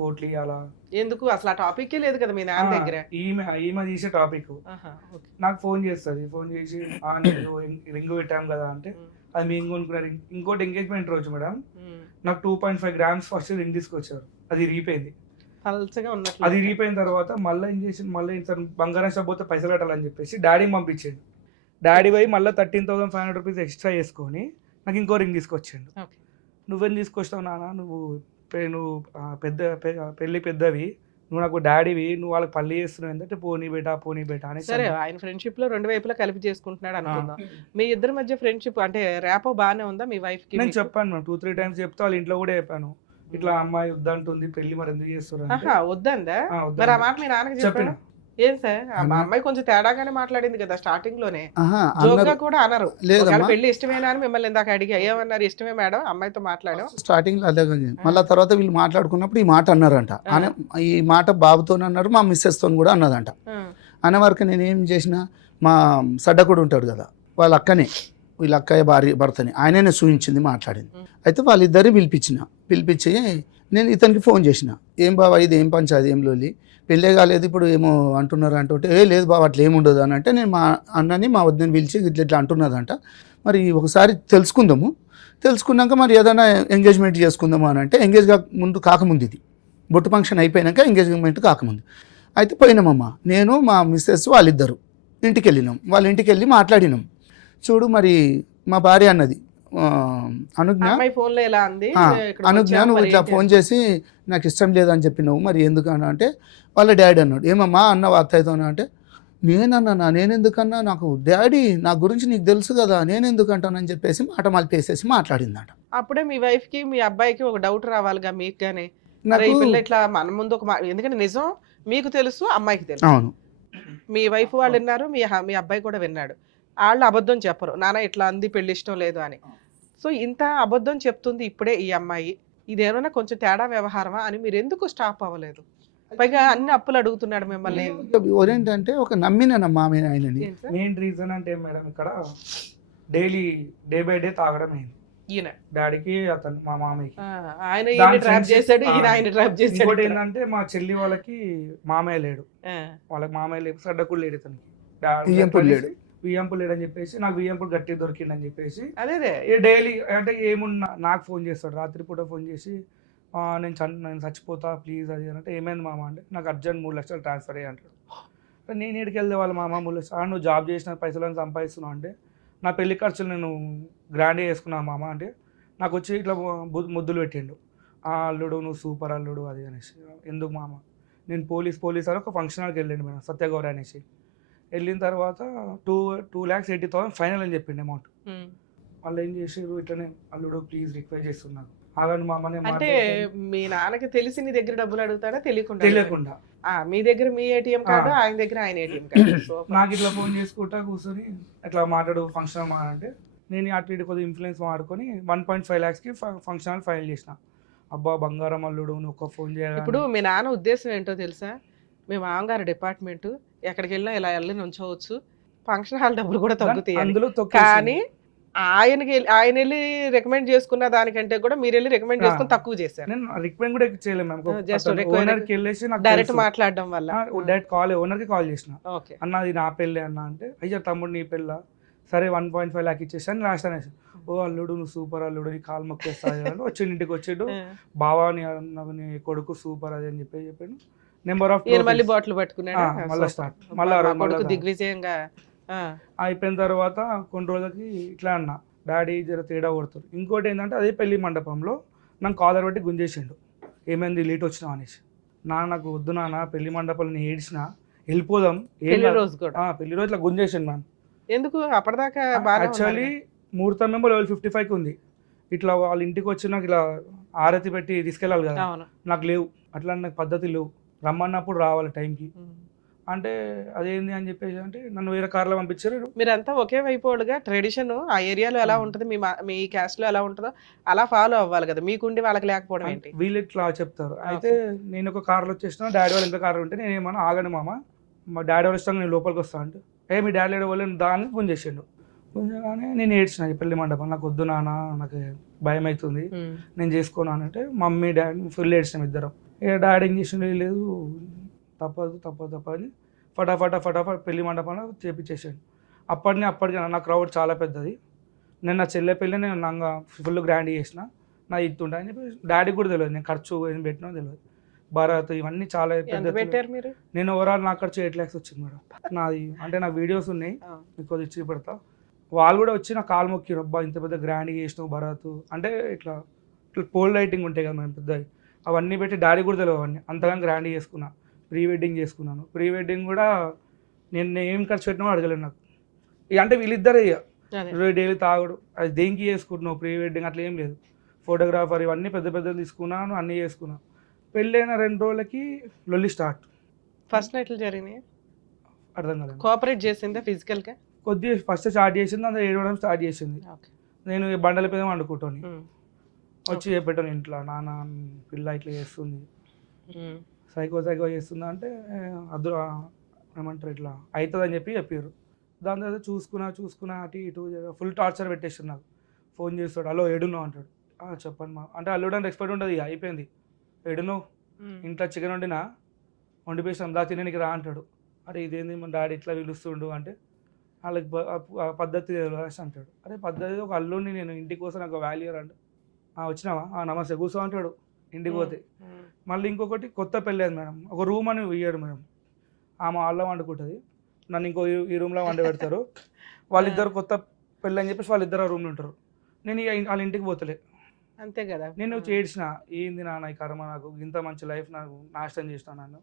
కోట్లు ఇవ్వాలా, ఎందుకు అసలు ఆ టాపిక్ లేదు కదా మీ నాన్న దగ్గర. ఈమె తీసే టాపిక్ నాకు ఫోన్ చేస్తుంది, ఫోన్ చేసి రింగ్ పెట్టాం కదా అంటే అది మేము కొనుక్కున్నారు. ఇంకోటి ఎంగేజ్మెంట్ రోజు మేడం నాకు 2.5 grams ఫస్ట్ రింగ్ తీసుకొచ్చారు, అది రీపోయింది. అది రీపోయిన తర్వాత మళ్ళీ ఏం చేసి మళ్ళీ బంగారం షాప్ పోతే పైసలు కట్టాలని చెప్పేసి డాడీని పంపించాడు. డాడీ పోయి మళ్ళీ 13,500 రూపీస్ ఎక్స్ట్రా చేసుకొని నాకు ఇంకో రింగ్ తీసుకొచ్చాడు. నువ్వేం తీసుకొస్తావు నాన్న, నువ్వు పెళ్ళి పెద్దవి, నువ్వు నాకు డాడీవి, నువ్వు వాళ్ళకి పల్లి చేస్తున్నావు ఏంటంటే పోనీ బేటా అని. సరే ఆయన ఫ్రెండ్షిప్ లో 2 వైపులా కలిపి చేసుకుంటున్నాడు అనుకుందాం. మీ ఇద్దరి మధ్య ఫ్రెండ్షిప్ అంటే ర్యాపో బాగానే ఉందా మీ వైఫ్ కి? నేను చెప్పాను 2-3 times చెప్తే వాళ్ళ ఇంట్లో కూడా చెప్పాను, ఇట్లా అమ్మాయి వద్దంటుంది, పెళ్లి మరి ఎందుకు చేస్తారు వద్దందా? మరి ఆ మాట మీ నాన్నకి చెప్పాను. ఏం సార్ మా అమ్మాయి కొంచెం తేడాగానే మాట్లాడింది కదా స్టార్టింగ్ లోనే, జోక్గా కూడా అన్నారు పెళ్లి ఇష్టమేనా అని మిమ్మల్ని ఇందాక అడిగి ఏమన్నారు, ఇష్టమే మేడం అమ్మాయితో మాట్లాడాం స్టార్టింగ్ లో అదే. మళ్ళీ తర్వాత వీళ్ళు మాట్లాడుకున్నప్పుడు ఈ మాట అన్నారంట, ఈ మాట బాబుతో అన్నారు, మా మిస్సెస్ తో కూడా అన్నదంట. అన్న వరకు నేను ఏం చేసిన, మా సడ్డకుడు ఉంటాడు కదా వాళ్ళ అక్కనే, వీళ్ళ అక్కయ్య భర్తని ఆయననే చూపించింది మాట్లాడింది. అయితే వాళ్ళిద్దరు పిలిపించి నేను ఇతనికి ఫోన్ చేసిన, ఏం బాబా ఇది ఏం పంచాది, ఏం లోలి, పెళ్ళే కాలేదు ఇప్పుడు ఏమో అంటున్నారు అంటుంటే లేదు బాబా అట్లా ఏముండదు అని అంటే నేను మా అన్నని మా వద్దని పిలిచి ఇట్లా అంటున్నదంట, మరి ఒకసారి తెలుసుకున్నాక మరి ఏదైనా ఎంగేజ్మెంట్ చేసుకుందాము అని అంటే కాకముందు ఇది బొట్టు ఫంక్షన్ అయిపోయాక ఎంగేజ్మెంట్ కాకముందు అయితే పోయినామమ్మా. నేను మా మిస్సెస్ వాళ్ళిద్దరు ఇంటికి వెళ్ళినాం, వాళ్ళ ఇంటికి వెళ్ళి మాట్లాడినాం. చూడు మరి మా భార్య అన్నది అనుజ్ఞ నువ్వు ఇట్లా ఫోన్ చేసి నాకు ఇష్టం లేదని చెప్పినావు, మరి ఎందుకు అన్నా అంటే వాళ్ళ డాడీ అన్నాడు, ఏమమ్మా అన్న అత్తయ్యతో అంటే నేనెందుకన్నా, నాకు డాడీ నా గురించి నీకు తెలుసు కదా నేనెందుకంటానని చెప్పేసి మాట మలిపేసేసి మాట్లాడిందట. అప్పుడే మీ వైఫ్ కి మీ అబ్బాయికి ఒక డౌట్ రావాలిగా మీకు గానీ, ఇట్లా మన ముందు ఒక ఎందుకంటే నిజం మీకు తెలుసు అమ్మాయికి తెలుసు, అవును మీ వైఫ్ వాళ్ళు విన్నారు, మీ అబ్బాయి కూడా విన్నాడు, వాళ్ళు అబద్ధం చెప్పరు నాన్న ఇట్లా అంది పెళ్లి ఇష్టం లేదు అని. సో ఇంత అబద్ధం చెప్తుంది ఇప్పుడే ఈ అమ్మాయి, ఇదేమైనా కొంచెం తేడా వ్యవహారమా అని మీరు ఎందుకు స్టాప్ అవ్వలేదు? పైగా అన్ని అప్పులు అడుగుతున్నాడు మిమ్మల్ని. ఏంటంటే ఒక నమ్మినమ్మా ఆయనని. మెయిన్ రీజన్ అంటే మేడం ఇక్కడ డైలీ డే బై డే తాగడం అయింది ఈయన డాడీకి, అతను మా మామయ్యకి. ఆయన ట్రాప్ చేశాడు, ఈయన ఆయన ట్రాప్ చేశాడు. ఇంకోటి ఏంటంటే మా చెల్లి వాళ్ళకి మామయ్య లేడు, వాళ్ళకి మామయ్య లేడు, సడ్డకుడు లేడు, ఇతనికి వియ్యంపులు లేడని చెప్పేసి నాకు వియ్యంపులు గట్టి దొరికిందని చెప్పేసి అదే డైలీ అంటే ఏమున్నా నాకు ఫోన్ చేస్తాడు, రాత్రిపూట ఫోన్ చేసి నేను చచ్చిపోతా ప్లీజ్ అది అంటే ఏమైంది మామ అంటే నాకు అర్జెంట్ 3 లక్షలు ట్రాన్స్ఫర్ అయ్యి అంటాడు. నేను ఎక్కడికి వెళ్తే వాళ్ళ మామ 3 లక్షలు నువ్వు జాబ్ చేసిన పైసలను సంపాదిస్తున్నావు అంటే నా పెళ్లి ఖర్చులు నేను గ్రాండ్గా వేసుకున్నాను మామ అంటే నాకు వచ్చి ఇట్లా ముద్దులు పెట్టిండు, అల్లుడు నువ్వు సూపర్ అల్లుడు అది అనేసి. ఎందుకు మామ నేను పోలీస్ అని ఒక ఫంక్షన్ హాల్కి వెళ్ళండి మేడం సత్యగౌరి అనేసి. వెళ్ళిన తర్వాత 2,80,000 ఫైనల్ అని చెప్పిండు అమౌంట్. వాళ్ళు ఏం చేసారు ఇట్లనే అల్లుడు ప్లీజ్ రిక్వెస్ట్ చేస్తున్నారు అలాంటి మా అమ్మనే అంటే మీ నాన్నకి తెలిసి నీ దగ్గర డబ్బులు అడుగుతాడా తెలియకుండా మీ దగ్గర మీ ఏటీఎం కార్డు ఆయన దగ్గర ఆయన ఏటీఎం కార్డు నాకు ఇట్లా ఫోన్ చేసుకుంటా కూర్చొని ఇట్లా మాట్లాడు ఫంక్షన్ అంటే నేను అటు ఇటు కొద్దిగా ఇన్ఫ్లుయెన్స్ వాడుకొని 1.5 lakhs ఫంక్షన్ హాల్ ఫైల్ చేసిన. అబ్బా బంగారం అల్లుడు నువ్వు ఒక ఫోన్ చేయాలి. ఇప్పుడు మీ నాన్న ఉద్దేశం ఏంటో తెలుసా, మీ మామగారు డిపార్ట్మెంట్ ఎక్కడికి వెళ్ళినా ఇలా వెళ్ళి నుంచోవచ్చు, ఫంక్షన్ హాల్ డబ్బులు కూడా తగ్గుతాయి అందులో కానీ ఆయన వెళ్ళి రికమెండ్ చేసుకున్న దానికంటే కూడా మీరు వెళ్ళి రికమెండ్ చేసుకుని తక్కువ చేశారు. నేను రికమెండ్ కూడా చేయలేము, ఓనర్కి వెళ్ళేసి నాకు డైరెక్ట్ మాట్లాడడం వల్ల డైరెక్ట్ ఓనర్కి కాల్ చేసిన, అన్నది నా పెళ్ళి అన్న అంటే అయ్యా తమ్ముడు నీ పెళ్ళ సరే 1.5 lakh ఇచ్చేసాను లాస్ట్ అనేసి. ఓ అల్లుడు నువ్వు సూపర్ అల్లుడు నీ కాలు మొక్కేస్తాను అని వచ్చి ఇంటికి వచ్చాడు, బావా నీ కొడుకు సూపర్ అది అని చెప్పాను. నెంబర్ ఆఫ్ మళ్ళీ బాటిల్ పట్టుకున్నాడు మళ్ళీ స్టార్ట్ మళ్ళీ దిగ్విజయంగా అయిపోయిన తర్వాత కొన్ని రోజులకి ఇట్లా అన్న డాడీ జర తేడా కొడుతారు. ఇంకోటి ఏంటంటే అదే పెళ్లి మండపంలో నాకు కాలర్ బట్టి గుంజేసిండు, ఏమైంది లేట్ వచ్చినావు అనేసి. నాకు వద్దు నాన్న పెళ్లి మండపంలో నేను ఏడ్చిన వెళ్ళిపోదాం పెళ్లి రోజు ఇట్లా గుంజేసిండు నాన్న. ఎందుకు అప్పటిదాకా యాక్చువల్లీ ముహూర్తం మేము లెవెల్ 55కి ఉంది, ఇట్లా వాళ్ళ ఇంటికి వచ్చి నాకు ఇలా ఆరతి పెట్టి తీసుకెళ్ళాలి కదా, నాకు లేవు అట్లా నాకు పద్ధతి లేవు, రమ్మన్నప్పుడు రావాలి టైంకి అంటే అదేంది అని చెప్పేసి అంటే నన్ను వేరే కార్లో పంపించారు. మీరంతా ఒకే వైపుగా ట్రెడిషన్ ఆ ఏరియాలో ఎలా ఉంటుంది మీ క్యాస్ట్ లో ఎలా ఉంటుందో అలా ఫాలో అవ్వాలి కదా, మీకుండి వాళ్ళకి లేకపోవడం ఏంటి? వీళ్ళు ఇట్లా చెప్తారు. అయితే నేను ఒక కార్లో వచ్చేసిన, డాడీ వాళ్ళు ఇంకా కార్లో ఉంటే నేను ఏమన్నా ఆగండి మామ మా డాడీ వాళ్ళు ఇస్తాను నేను లోపలికి వస్తాను అంటే మీ డాడీ వాళ్ళు దాన్ని గుంజేసిండు. గుంజగానే నేను ఏడ్చిన పెళ్లి మండపం నాకు వద్దు నాన్న నాకు భయం అవుతుంది నేను చేసుకోను అని అంటే మమ్మీ డాడీ ఫుల్ ఏడ్చినాం ఇద్దరం. ఇక డాడీ ఏం చేసిండు లేదు తప్పదు అని ఫటాఫట్ పెళ్లి మండపంలో చేపించేసాడు. అప్పటికి నా క్రౌడ్ చాలా పెద్దది, నేను నా చెల్లె పెళ్ళి నేను నాకు ఫుల్ గ్రాండ్ చేసిన, నా ఇస్తుంటా అని చెప్పి డాడీకి కూడా తెలియదు నేను ఖర్చు ఏం పెట్టినా తెలియదు. భరత్ ఇవన్నీ చాలా పెద్ద. నేను ఓవరాల్ నాకు ఖర్చు 8 lakhs వచ్చింది మేడం నాది. అంటే నా వీడియోస్ ఉన్నాయి మీకు ఇచ్చి పెడతా. వాళ్ళు కూడా వచ్చి నా కాలు మొక్కిరు, అబ్బా ఇంత పెద్ద గ్రాండ్గా చేసినావు భరత్ అంటే ఇట్లా పోల్ లైటింగ్ ఉంటాయి కదా మేము పెద్దవి అవన్నీ పెట్టి డాడీ కూడా తెలియదు అవన్నీ అంతగా గ్రాండ్గా చేసుకున్నా. ప్రీ వెడ్డింగ్ చేసుకున్నాను, ప్రీ వెడ్డింగ్ కూడా నేను ఏం ఖర్చు పెట్టినా అడగలేను నాకు. అంటే వీళ్ళిద్దరే ఇక డైలీ తాగుడు అది దేనికి చేసుకుంటున్నావు ప్రీ వెడ్డింగ్ అట్లా ఏం లేదు, ఫోటోగ్రాఫర్ ఇవన్నీ పెద్ద తీసుకున్నాను అన్నీ చేసుకున్నాను. పెళ్ళైన 2 రోజులకి లొల్లి స్టార్ట్. ఫస్ట్ నైట్లు జరిగినాయి అర్థం కాలేదు, కోఆపరేట్ చేసిందా ఫిజికల్గా కొద్దిగా ఫస్ట్ స్టార్ట్ చేసింది, అందులో ఏడవడం స్టార్ట్ చేసింది. నేను బండల మీద వండుకుంటాను వచ్చి చెప్పాను ఇంట్లో నాన్న పిల్ల ఇట్లా చేస్తుంది సైకో చేస్తుందా అంటే అదు ఏమంటారు ఇట్లా అవుతుంది అని చెప్పారు. దాని తర్వాత చూసుకున్నా అటు ఇటు ఫుల్ టార్చర్ పెట్టేస్తాడు. నాకు ఫోన్ చేస్తాడు, హలో ఏడున్నావు అంటాడు. చెప్పండి మా అంటే అల్లుడు అని రెస్పెక్ట్ ఉంటుంది, అయిపోయింది ఏడును ఇంట్లో చికెన్ వండిపోయి దా తినడానికి రా అంటాడు. అరే ఇదేంది మన డాడీ ఇట్లా పిలుస్తుండు అంటే వాళ్ళకి పద్ధతి అంటాడు. అరే పద్ధతి ఒక అల్లుడిని నేను ఇంటికి కోసం నాకు వాల్యూ అంటే వచ్చినావా నమస్తే కూర్చో అంటాడు ఇంటికి పోతే. మళ్ళీ ఇంకొకటి కొత్త పెళ్ళి అయింది మేడం, ఒక రూమ్ అని ఇయ్యాడు మేడం, ఆమె వాళ్ళ వండుకుంటుంది నన్ను ఇంకో ఈ రూమ్లో వండి పెడతారు. వాళ్ళిద్దరు కొత్త పెళ్ళి అని చెప్పేసి వాళ్ళిద్దరు ఆ రూమ్లో ఉంటారు, నేను వాళ్ళ ఇంటికి పోతలే అంతే కదా. నేను చేడ్చిన ఏంది నాన్న ఈ కర్మ నాకు ఇంత మంచి లైఫ్ నాకు నాశనం చేసిన నన్ను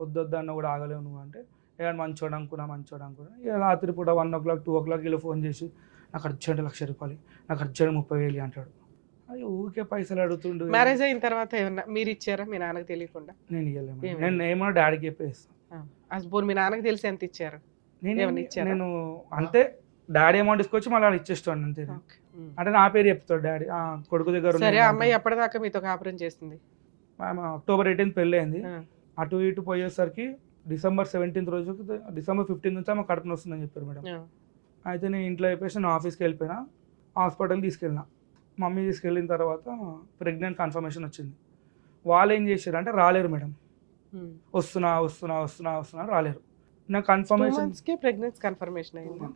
వద్దొద్దు అన్న కూడా ఆగలేవు నువ్వు అంటే ఏమన్నా మంచోడు అనుకున్నా ఇక రాత్రి పూట 1 o'clock 2 o'clock ఇలా ఫోన్ చేసి నాకు అర్జెంట్ 1,00,000 రూపాయలు నాకు అర్జెంట్ 30,000 అంటాడు. అది ఊరికే పైసలు అడుగుతుండు. మ్యారేజ్ అయిన తర్వాత ఏమన్నా మీరు ఇచ్చారా మీ నాన్నకి తెలియకుండా? నేను ఇవ్వలేము, నేను ఏమన్నా డాడీకి చెప్పేస్తాను. మీ నాన్నకి తెలిసి ఎంత ఇచ్చారు? నేను అంతే డాడీ అమౌంట్ తీసుకొచ్చి మళ్ళీ ఇచ్చేస్తాను అంతే. అంటే నా పేరు చెప్తాడు డాడీ కొడుకు దగ్గర. సరే అమ్మాయి ఎప్పటిదాకా మీతో కాపురం చేస్తుంది? October 18th పెళ్ళి అయింది. అటు ఇటు పోయేసరికి December 17th రోజు December 15th నుంచి ఆమె కడుపున వస్తుందని చెప్పారు మేడం. అయితే నేను ఇంట్లో అయిపోయి నేను ఆఫీస్కి వెళ్ళిపోయినా, హాస్పిటల్కి తీసుకెళ్ళినా. మమ్మీ తీసుకెళ్ళిన తర్వాత ప్రెగ్నెంట్ కన్ఫర్మేషన్ వచ్చింది. వాళ్ళు ఏం చేశారు అంటే రాలేరు మేడం, వస్తున్నా రాలేరు. నాకు కన్ఫర్మేషన్ ప్రెగ్నెన్సీ కన్ఫర్మేషన్ అయింది.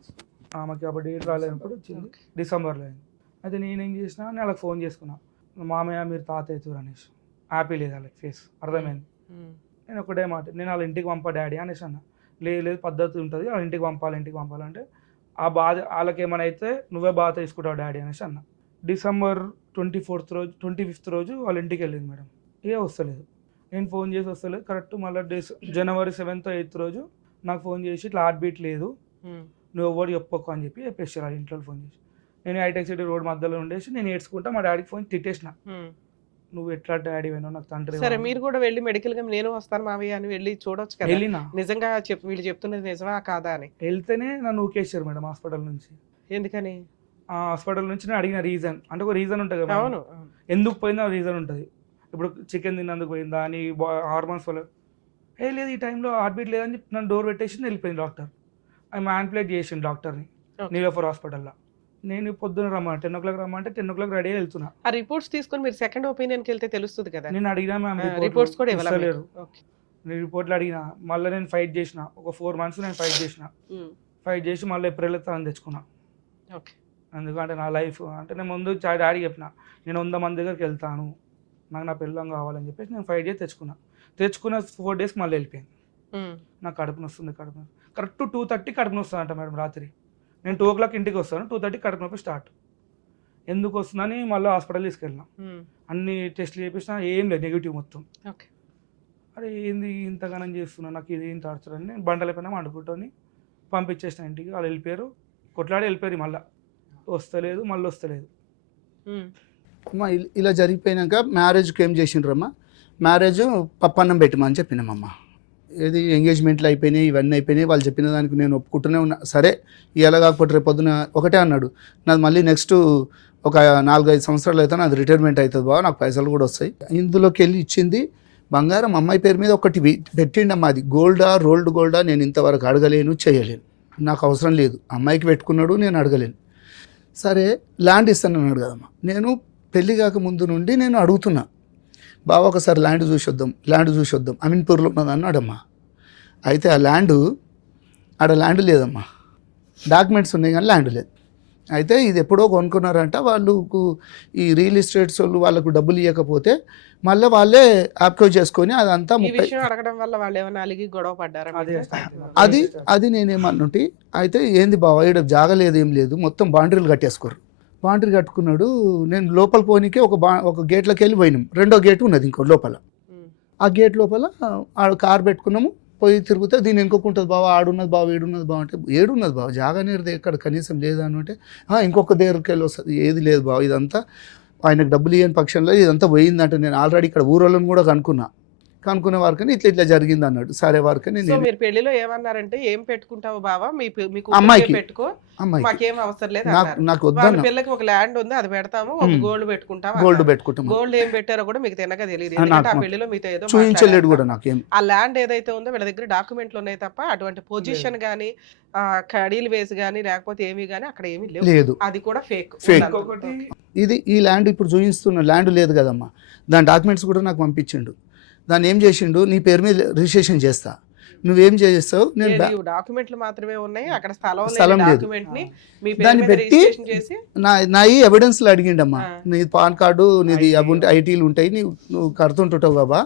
ఆమెకి అప్పుడు డేట్ రాలేనప్పుడు వచ్చింది, డిసెంబర్లో అయింది. అయితే నేనేం చేసిన, నేను వాళ్ళకి ఫోన్ చేసుకున్నా, మామయ్య మీరు తాత అవుతారు అనేసి. హ్యాపీ లేదు వాళ్ళకి ఫేస్, అర్థమైంది. నేను ఒకటే మాట, నేను వాళ్ళ ఇంటికి పంపా డాడీ అనేసి అన్న. లేదు పద్ధతి ఉంటుంది, వాళ్ళ ఇంటికి పంపాలంటే ఆ బాధ వాళ్ళకి ఏమైనా అయితే నువ్వే బాధ తీసుకుంటావు డాడీ అనేసి అన్న. డిసెంబర్ 25th రోజు వాళ్ళ ఇంటికి వెళ్ళింది మేడం. వస్తలేదు, నేను ఫోన్ చేసి వస్తలేదు. కరెక్ట్ మళ్ళీ జనవరి 7th 8th రోజు నాకు ఫోన్ చేసి ఇట్లా హార్ట్ బీట్ లేదు, నువ్వు ఎవరు చెప్పకు అని చెప్పేసి వాళ్ళ ఇంట్లో ఫోన్ చేసి. నేను హైటెక్ సిటీ రోడ్ మధ్యలో ఉండేసి నేను ఏడ్చుకుంటా మా డాడీకి ఫోన్ తిట్టేసిన, నువ్వు ఎట్లా డాడీ పోయినావు నాకు తండ్రి. సరే మీరు కూడా వెళ్ళి మెడికల్ గా నేను వస్తాను మావయ్య అని వెళ్ళి చూడొచ్చు కదా, వెళ్ళినా నిజంగా వీళ్ళు చెప్తున్నది నిజమా కాదా అని. వెళ్తేనే నన్ను ఊకేసారు మేడం హాస్పిటల్ నుంచి. ఎందుకని? ఆ హాస్పిటల్ నుంచి నేను అడిగిన రీజన్, అంటే ఒక రీజన్ ఉంటుంది కదా, అవును ఎందుకు పోయిందో రీజన్ ఉంటుంది. ఇప్పుడు చికెన్ తిన్నందుకు పోయిందా అని, హార్మోన్స్ వల్ల లేదు, ఈ టైంలో హార్ట్ బీట్ లేదని చెప్పి నన్ను డోర్ పెట్టేసి వెళ్ళిపోయింది డాక్టర్. అవి మ్యాన్పులేట్ చేసిండు డాక్టర్ని నీలోఫర్ హాస్పిటల్లో. నేను పొద్దున్న రమ్మని 10 o'clock రమ్మంటే 10 o'clock రెడీ వెళ్తున్నా. ఆ రిపోర్ట్స్ తీసుకొని మీరు సెకండ్ ఒపీనియన్కి వెళ్తే తెలుస్తుంది కదా. నేను అడిగినా మ్యామ్, రిపోర్ట్స్ కూడా ఇవ్వలేరు. నేను రిపోర్ట్లు అడిగినా, మళ్ళీ నేను ఫైట్ చేసిన, ఒక 4 months నేను ఫైట్ చేసి మళ్ళీ ఏప్రిల్ తను తెచ్చుకున్నా. ఎందుకంటే నా లైఫ్ అంటే నేను ముందు డాడీ చెప్పిన, నేను 100 మంది దగ్గరికి వెళ్తాను, నాకు నా పిల్లం కావాలని చెప్పేసి నేను ఫైట్ చేసి తెచ్చుకున్న 4 days మళ్ళీ వెళ్ళిపోయింది. నాకు కడుపు నొస్తుంది. కరెక్ట్ 2:30 కడుపు నొస్తుంది అంట మేడం రాత్రి. నేను 2 o'clock ఇంటికి వస్తాను, 2:30 కడుపు నొప్పి స్టార్ట్. ఎందుకు వస్తుందని మళ్ళీ హాస్పిటల్ తీసుకెళ్ళినా, అన్ని టెస్ట్లు చేపించినా ఏం లేదు, నెగిటివ్ మొత్తం. అరే ఏంది ఇంతగానం చేస్తున్నా, నాకు ఇది ఏం టార్చర్ అని నేను బండల పైన వండుకుంటాని పంపించేసిన ఇంటికి. వాళ్ళు వెళ్ళిపోయారు, కొట్లాడి వెళ్ళిపోయారు. మళ్ళీ వస్తలేదు. అమ్మ ఇలా జరిగిపోయినాక మ్యారేజ్కి ఏం చేసిండ్రమ్మా, మ్యారేజ్ పప్పన్నం పెట్టమని చెప్పినామమ్మ. ఏది ఎంగేజ్మెంట్లు అయిపోయినాయి, ఇవన్నీ అయిపోయినాయి. వాళ్ళు చెప్పిన దానికి నేను ఒప్పుకుంటూనే ఉన్నా. సరే ఇలా కాకపోతే రేపు పొద్దున ఒకటే అన్నాడు, నాది మళ్ళీ నెక్స్ట్ ఒక 4-5 సంవత్సరాలు అయితే నాది రిటైర్మెంట్ అవుతుంది బావ, నాకు పైసలు కూడా వస్తాయి. ఇందులోకి వెళ్ళి ఇచ్చింది బంగారం అమ్మాయి పేరు మీద ఒకటి పెట్టిండమ్మా. అది గోల్డా రోల్డ్ గోల్డా నేను ఇంతవరకు అడగలేను, చేయలేను, నాకు అవసరం లేదు. అమ్మాయికి పెట్టుకున్నాడు, నేను అడగలేను. సరే ల్యాండ్ ఇస్తానన్నాడు కదమ్మా. నేను పెళ్ళి కాక ముందు నుండి నేను అడుగుతున్నా, బావ ఒకసారి ల్యాండ్ చూసొద్దాం అమీన్పూర్లో ఉన్నది అన్నాడమ్మా. అయితే ఆ ఆడ ల్యాండ్ లేదమ్మా, డాక్యుమెంట్స్ ఉన్నాయి కానీ ల్యాండ్ లేదు. అయితే ఇది ఎప్పుడో కొనుక్కున్నారంట వాళ్ళకు, ఈ రియల్ ఎస్టేట్స్ వాళ్ళు వాళ్ళకు డబ్బులు ఇవ్వకపోతే మళ్ళీ వాళ్ళే ఆప్కో చేసుకొని అదంతా అడగడం వల్ల వాళ్ళు ఏమైనా అలిగి గొడవ పడ్డారు. అది నేనేమన్నుంటి. అయితే ఏంది బావ ఇక్కడ జాగలేదు, ఏం లేదు, మొత్తం బాండరీలు కట్టేసుకోరు. బాండరీ కట్టుకున్నాడు. నేను లోపల పోనీకే ఒక గేట్లోకి వెళ్ళి పోయినాం. 2వ గేటు ఉన్నది ఇంకో లోపల. ఆ గేట్ లోపల కారు పెట్టుకున్నాము. పోయి తిరిగితే దీన్ని ఇంకొక బావ ఆడున్నది బావ, ఏడున్నది బావ అంటే, ఏడున్నది బావ జాగా నేర్ది ఎక్కడ కనీసం లేదా అని అంటే, ఇంకొక దగ్గరికి వెళ్ళి వస్తుంది. ఏది లేదు బావ, ఇదంతా ఆయనకు డబ్బులు ఇవ్వని పక్షంలో ఇదంతా పోయిందంటే నేను ఆల్రెడీ ఇక్కడ ఊరోళ్ళని కూడా కనుక్కునే వారికని ఇట్లా జరిగింది అన్నాడు. సరే వారికని మీరు పెళ్లిలో ఏమన్నారంటే, ఏం పెట్టుకుంటావు బావా, మీకు అమ్మాయికి పెట్టుకో, మాకేం అవసరం లేదు, నాకు వద్దు, పిల్లకి ఒక ల్యాండ్ ఉంది అది పెడతాము, ఒక గోల్డ్ పెట్టుకుంటాం. గోల్డ్ ఏం పెట్టారో కూడా మీకు తినగా తెలియదు, ఎందుకంటే ఆ పెళ్లిలో మీతో ఏదో చూపించలేడు కూడా నాకేం. ఆ ల్యాండ్ ఏదైతే ఉందో వీళ్ళ దగ్గర డాక్యుమెంట్లు ఉన్నాయి తప్ప అటువంటి పొజిషన్ గానీ కడీలు వేసి గానీ లేకపోతే ఏమి గానీ అక్కడ ఏమీ లేదు. అది కూడా ఫేక్. ఇది ఈ ల్యాండ్ ఇప్పుడు చూపిస్తున్న ల్యాండ్ లేదు కదమ్మా, దాని డాక్యుమెంట్స్ కూడా నాకు పంపించిండు. దాన్ని ఏం చేసిండు, నీ పేరు మీద రిజిస్ట్రేషన్ చేస్తా, నువ్వేం చేస్తావు, నేను డాక్యుమెంట్లు మాత్రమే ఉన్నాయి, అక్కడ స్థలం లేదు, దాన్ని పెట్టి నా ఈ ఎవిడెన్స్లు అడిగిండమ్మా. నీ పాన్ కార్డు నీది అవి ఉంటే ఐటీలు ఉంటాయి, నువ్వు కడుతుంటావు బాబా,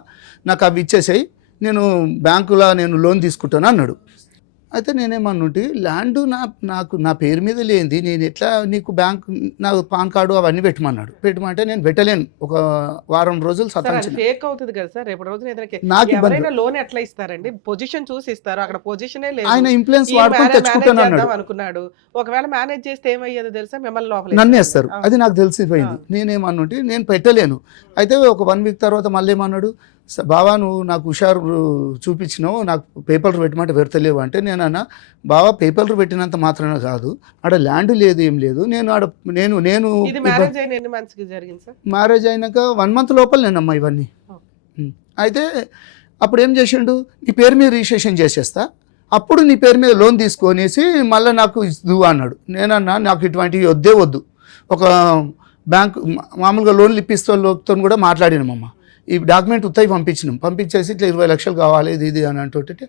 నాకు అవి ఇచ్చేసాయి, నేను బ్యాంకులో నేను లోన్ తీసుకుంటాను అన్నాడు. అయితే నేనేమన్నుంటి, ల్యాండ్ నా పేరు మీద లేనిది నేను ఎట్లా నీకు బ్యాంక్ నాకు పాన్ కార్డు అవన్నీ పెట్టమంటే నేను పెట్టలేను. ఒక వారం రోజులు ఫేక్ అవుతుంది కదా సార్. రేపు రోజున లోన్ ఎట్లా ఇస్తారండి, పొజిషన్ చూసి ఇస్తారు, అక్కడ పొజిషనే లేదు, ఆయన ఇన్ఫ్లుయెన్స్ వాడుకొని తెచ్చుకుంటాను అనుకున్నాడు. ఒకవేళ మేనేజ్ చేస్తే ఏమయ్యేదో తెలుసా, మిమ్మల్ని లోపల నన్ను వేస్తారు. అది నాకు తెలిసిపోయింది. నేనేమన్నుంటి, నేను పెట్టలేను. అయితే ఒక 1 week తర్వాత మళ్ళీ ఏమన్నాడు, బావా నువ్వు నాకు హుషారు చూపించినావు, నాకు పేపర్లు పెట్టమంటే పెడతలేవు అంటే, నేనన్నా బావా పేపర్లు పెట్టినంత మాత్రమే కాదు, ఆడ ల్యాండ్ లేదు, ఏం లేదు, నేను మ్యారేజ్ అయినాక 1 month లోపల నేనమ్మా ఇవన్నీ. అయితే అప్పుడు ఏం చేసిండు, నీ పేరు మీద రిజిస్ట్రేషన్ చేసేస్తా, అప్పుడు నీ పేరు మీద లోన్ తీసుకొనేసి మళ్ళీ నాకు ఇద్దు అన్నాడు. నేనన్నా నాకు ఇటువంటివి వద్దు, ఒక బ్యాంకు మామూలుగా లోన్లు ఇప్పిస్తూ కూడా మాట్లాడినామమ్మ. ఈ డాక్యుమెంట్ ఉత్తయి పంపించేసి ఇట్లా 20 లక్షలు కావాలి ఇది అని అంటుంటే,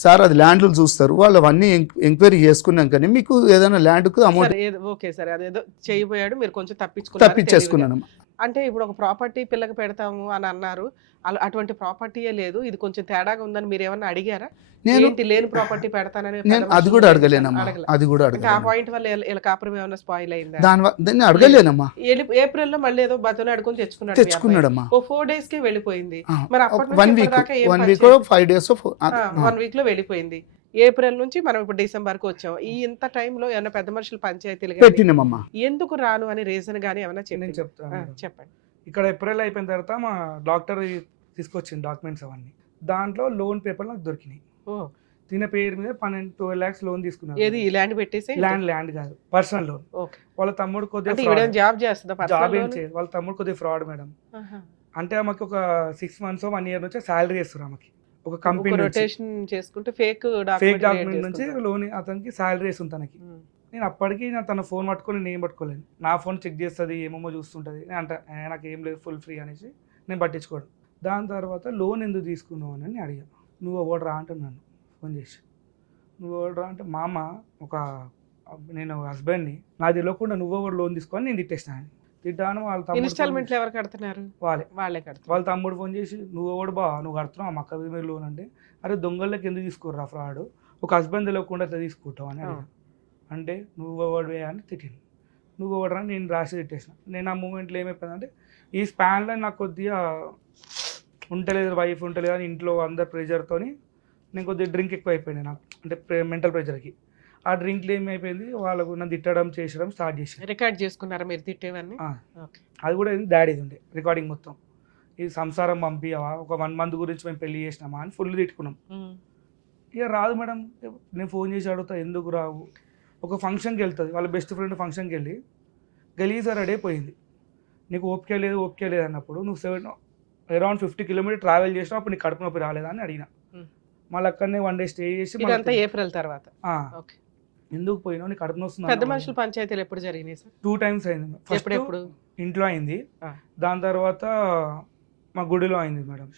సార్ అది ల్యాండ్లు చూస్తారు, వాళ్ళు అవన్నీ ఎంక్వైరీ చేసుకున్నాకనే మీకు ఏదైనా ల్యాండ్కు అమౌంట్ ఓకే సరే, అదేదో చేయబోయాడు, మీరు కొంచెం తప్పించేసుకున్నాను. అంటే ఇప్పుడు ఒక ప్రాపర్టీ పిల్లకి పెడతాము అని అన్నారు, అటువంటి ప్రాపర్టీయే లేదు, ఇది కొంచెం తేడాగా ఉందని మీరు ఏమన్నా అడిగారా? ఏంటి లేని ప్రాపర్టీ పెడతానని? నేను అది కూడా అడగలేనమ్మా, అది కూడా ఆ అడగలేను. పాయింట్ వల్ల ఇలా కాపురం ఏమైనా స్పాయిల్ అయిందా? దాన్ని అడగలేనమ్మా. ఏప్రిల్ లో మళ్ళీ ఏదో బతులు అడుగుని తెచ్చుకున్నాడమ్మా. ఓ 4 days కే వెళ్ళిపోయింది. మరి అప్పటి 1 week 5 days 1 week లో వెళ్ళిపోయింది. ఏప్రిల్ నుంచి మనం ఇప్పుడు డిసెంబర్ కు వచ్చాం. ఈ ఇంత టైంలో ఏమైనా పెద్ద మనుషులు పంచాయతీలు పెట్టినామమ్మా. ఎందుకు రాను అని రీజన్ గానీ ఏమైనా నేను చెప్తాను. చెప్పండి. ఇక్కడ ఏప్రిల్ అయిపోయిన తర్వాత మా డాక్టర్ తీసుకొచ్చింది డాక్యుమెంట్స్ అవన్నీ. దాంట్లో లోన్ పేపర్ నాకు దొరికినాయి. తిన పేరు మీద 12 lakhs లోన్ తీసుకున్నారు. ఏది ల్యాండ్ పెట్టేసి? ల్యాండ్ కాదు, పర్సనల్ లోన్. వాళ్ళ తమ్ముడు కొద్దిగా జాబ్ చేస్తుందా? జాబ్ ఏం చేయదు, వాళ్ళ తమ్ముడు కొద్దిగా ఫ్రాడ్ మేడం. అంటే ఆమెకి ఒక 6 months 1 year నుంచి శాలరీ ఇస్తారు ఆమెకి. ఒక కంపెనీ రొటేషన్ చేసుకుంటే ఫేక్ డాక్యుమెంట్ నుంచి లోన్ అతనికి శాలరీ ఇస్తుంది తనకి. నేను అప్పటికి తన ఫోన్ పట్టుకొని నేను పట్టుకోలేను, నా ఫోన్ చెక్ చేస్తుంది, ఏమేమో చూస్తుంటుంది. నేను అంటే నాకు ఏం లేదు, ఫుల్ ఫ్రీ అనేసి నేను పట్టించుకోవడం. దాని తర్వాత లోన్ ఎందుకు తీసుకున్నావు అని అడిగాను. నువ్వు ఎవడు రా అంటున్నాను ఫోన్ చేసి. నువ్వు ఎవడు రా అంటే మామ ఒక నేను హస్బెండ్ని, నాకు తెలియకుండా నువ్వు ఎవరు లోన్ తీసుకొని నేను తిట్టేసినాను. తిట్టాను. వాళ్ళ తమ్ముడు ఇన్స్టాల్మెంట్లు ఎవరు కడుతున్నారు? వాళ్ళే కడతారు. వాళ్ళ తమ్ముడు ఫోన్ చేసి నువ్వు ఎవడు బా నువ్వు కడుతున్నావు మా అక్క మీద లోన్ అంటే, అరే దొంగలకి ఎందుకు తీసుకోర్రా ఫ్రాడ్, ఒక హస్బెండ్ తెలియకుండా ఎట్లా తీసుకుంటావు అని అడిగాను. అంటే నువ్వు ఎవడు అని తిట్టింది. నువ్వు ఎవడరా నేను రాసి తిట్టేసిన. నేను ఆ మూమెంట్లో ఏమైపోయిందంటే ఈ స్పాన్లో నాకు కొద్దిగా ఉండలేదు, వైఫ్ ఉండలేదు అని ఇంట్లో అందరు ప్రెషర్తో నేను కొద్దిగా డ్రింక్ ఎక్కువ అయిపోయింది నాకు, అంటే మెంటల్ ప్రెషర్కి. ఆ డ్రింక్లో ఏమైపోయింది, వాళ్ళకు నన్ను తిట్టడం చేసడం స్టార్ట్ చేసి. రికార్డ్ చేసుకున్నారా మీరు తిట్టేవన్నీ? అది కూడా డాడీది ఉండే రికార్డింగ్ మొత్తం. ఇది సంసారం పంపివా, ఒక 1 month గురించి మేము పెళ్లి చేసినామా అని ఫుల్ తిట్టుకున్నాం. ఇక రాదు మేడం, నేను ఫోన్ చేసి అడుగుతా ఎందుకు రావు. ఒక ఫంక్షన్కి వెళ్తుంది, వాళ్ళ బెస్ట్ ఫ్రెండ్ ఫంక్షన్కి వెళ్ళి గలీజా రెడీ అయిపోయింది. నీకు ఓపిక లేదు అన్నప్పుడు నువ్వు అరౌండ్ 50 kilometers ట్రావెల్ చేసినా అప్పుడు నీకు కడుపు నొప్పి రాలేదా అని అడిగిన. మళ్ళీ అక్కడనే 1 day స్టే చేసి ఏప్రిల్ తర్వాత ఎందుకు పోయినావు, నీకు కడుపు నొస్తుంది. పెద్ద మనుషుల పంచాయతీలు ఎప్పుడు జరిగినాయి సార్? 2 times అయింది. ఎప్పుడు ఇంట్లో అయింది, దాని తర్వాత మా గుడిలో అయింది మేడం.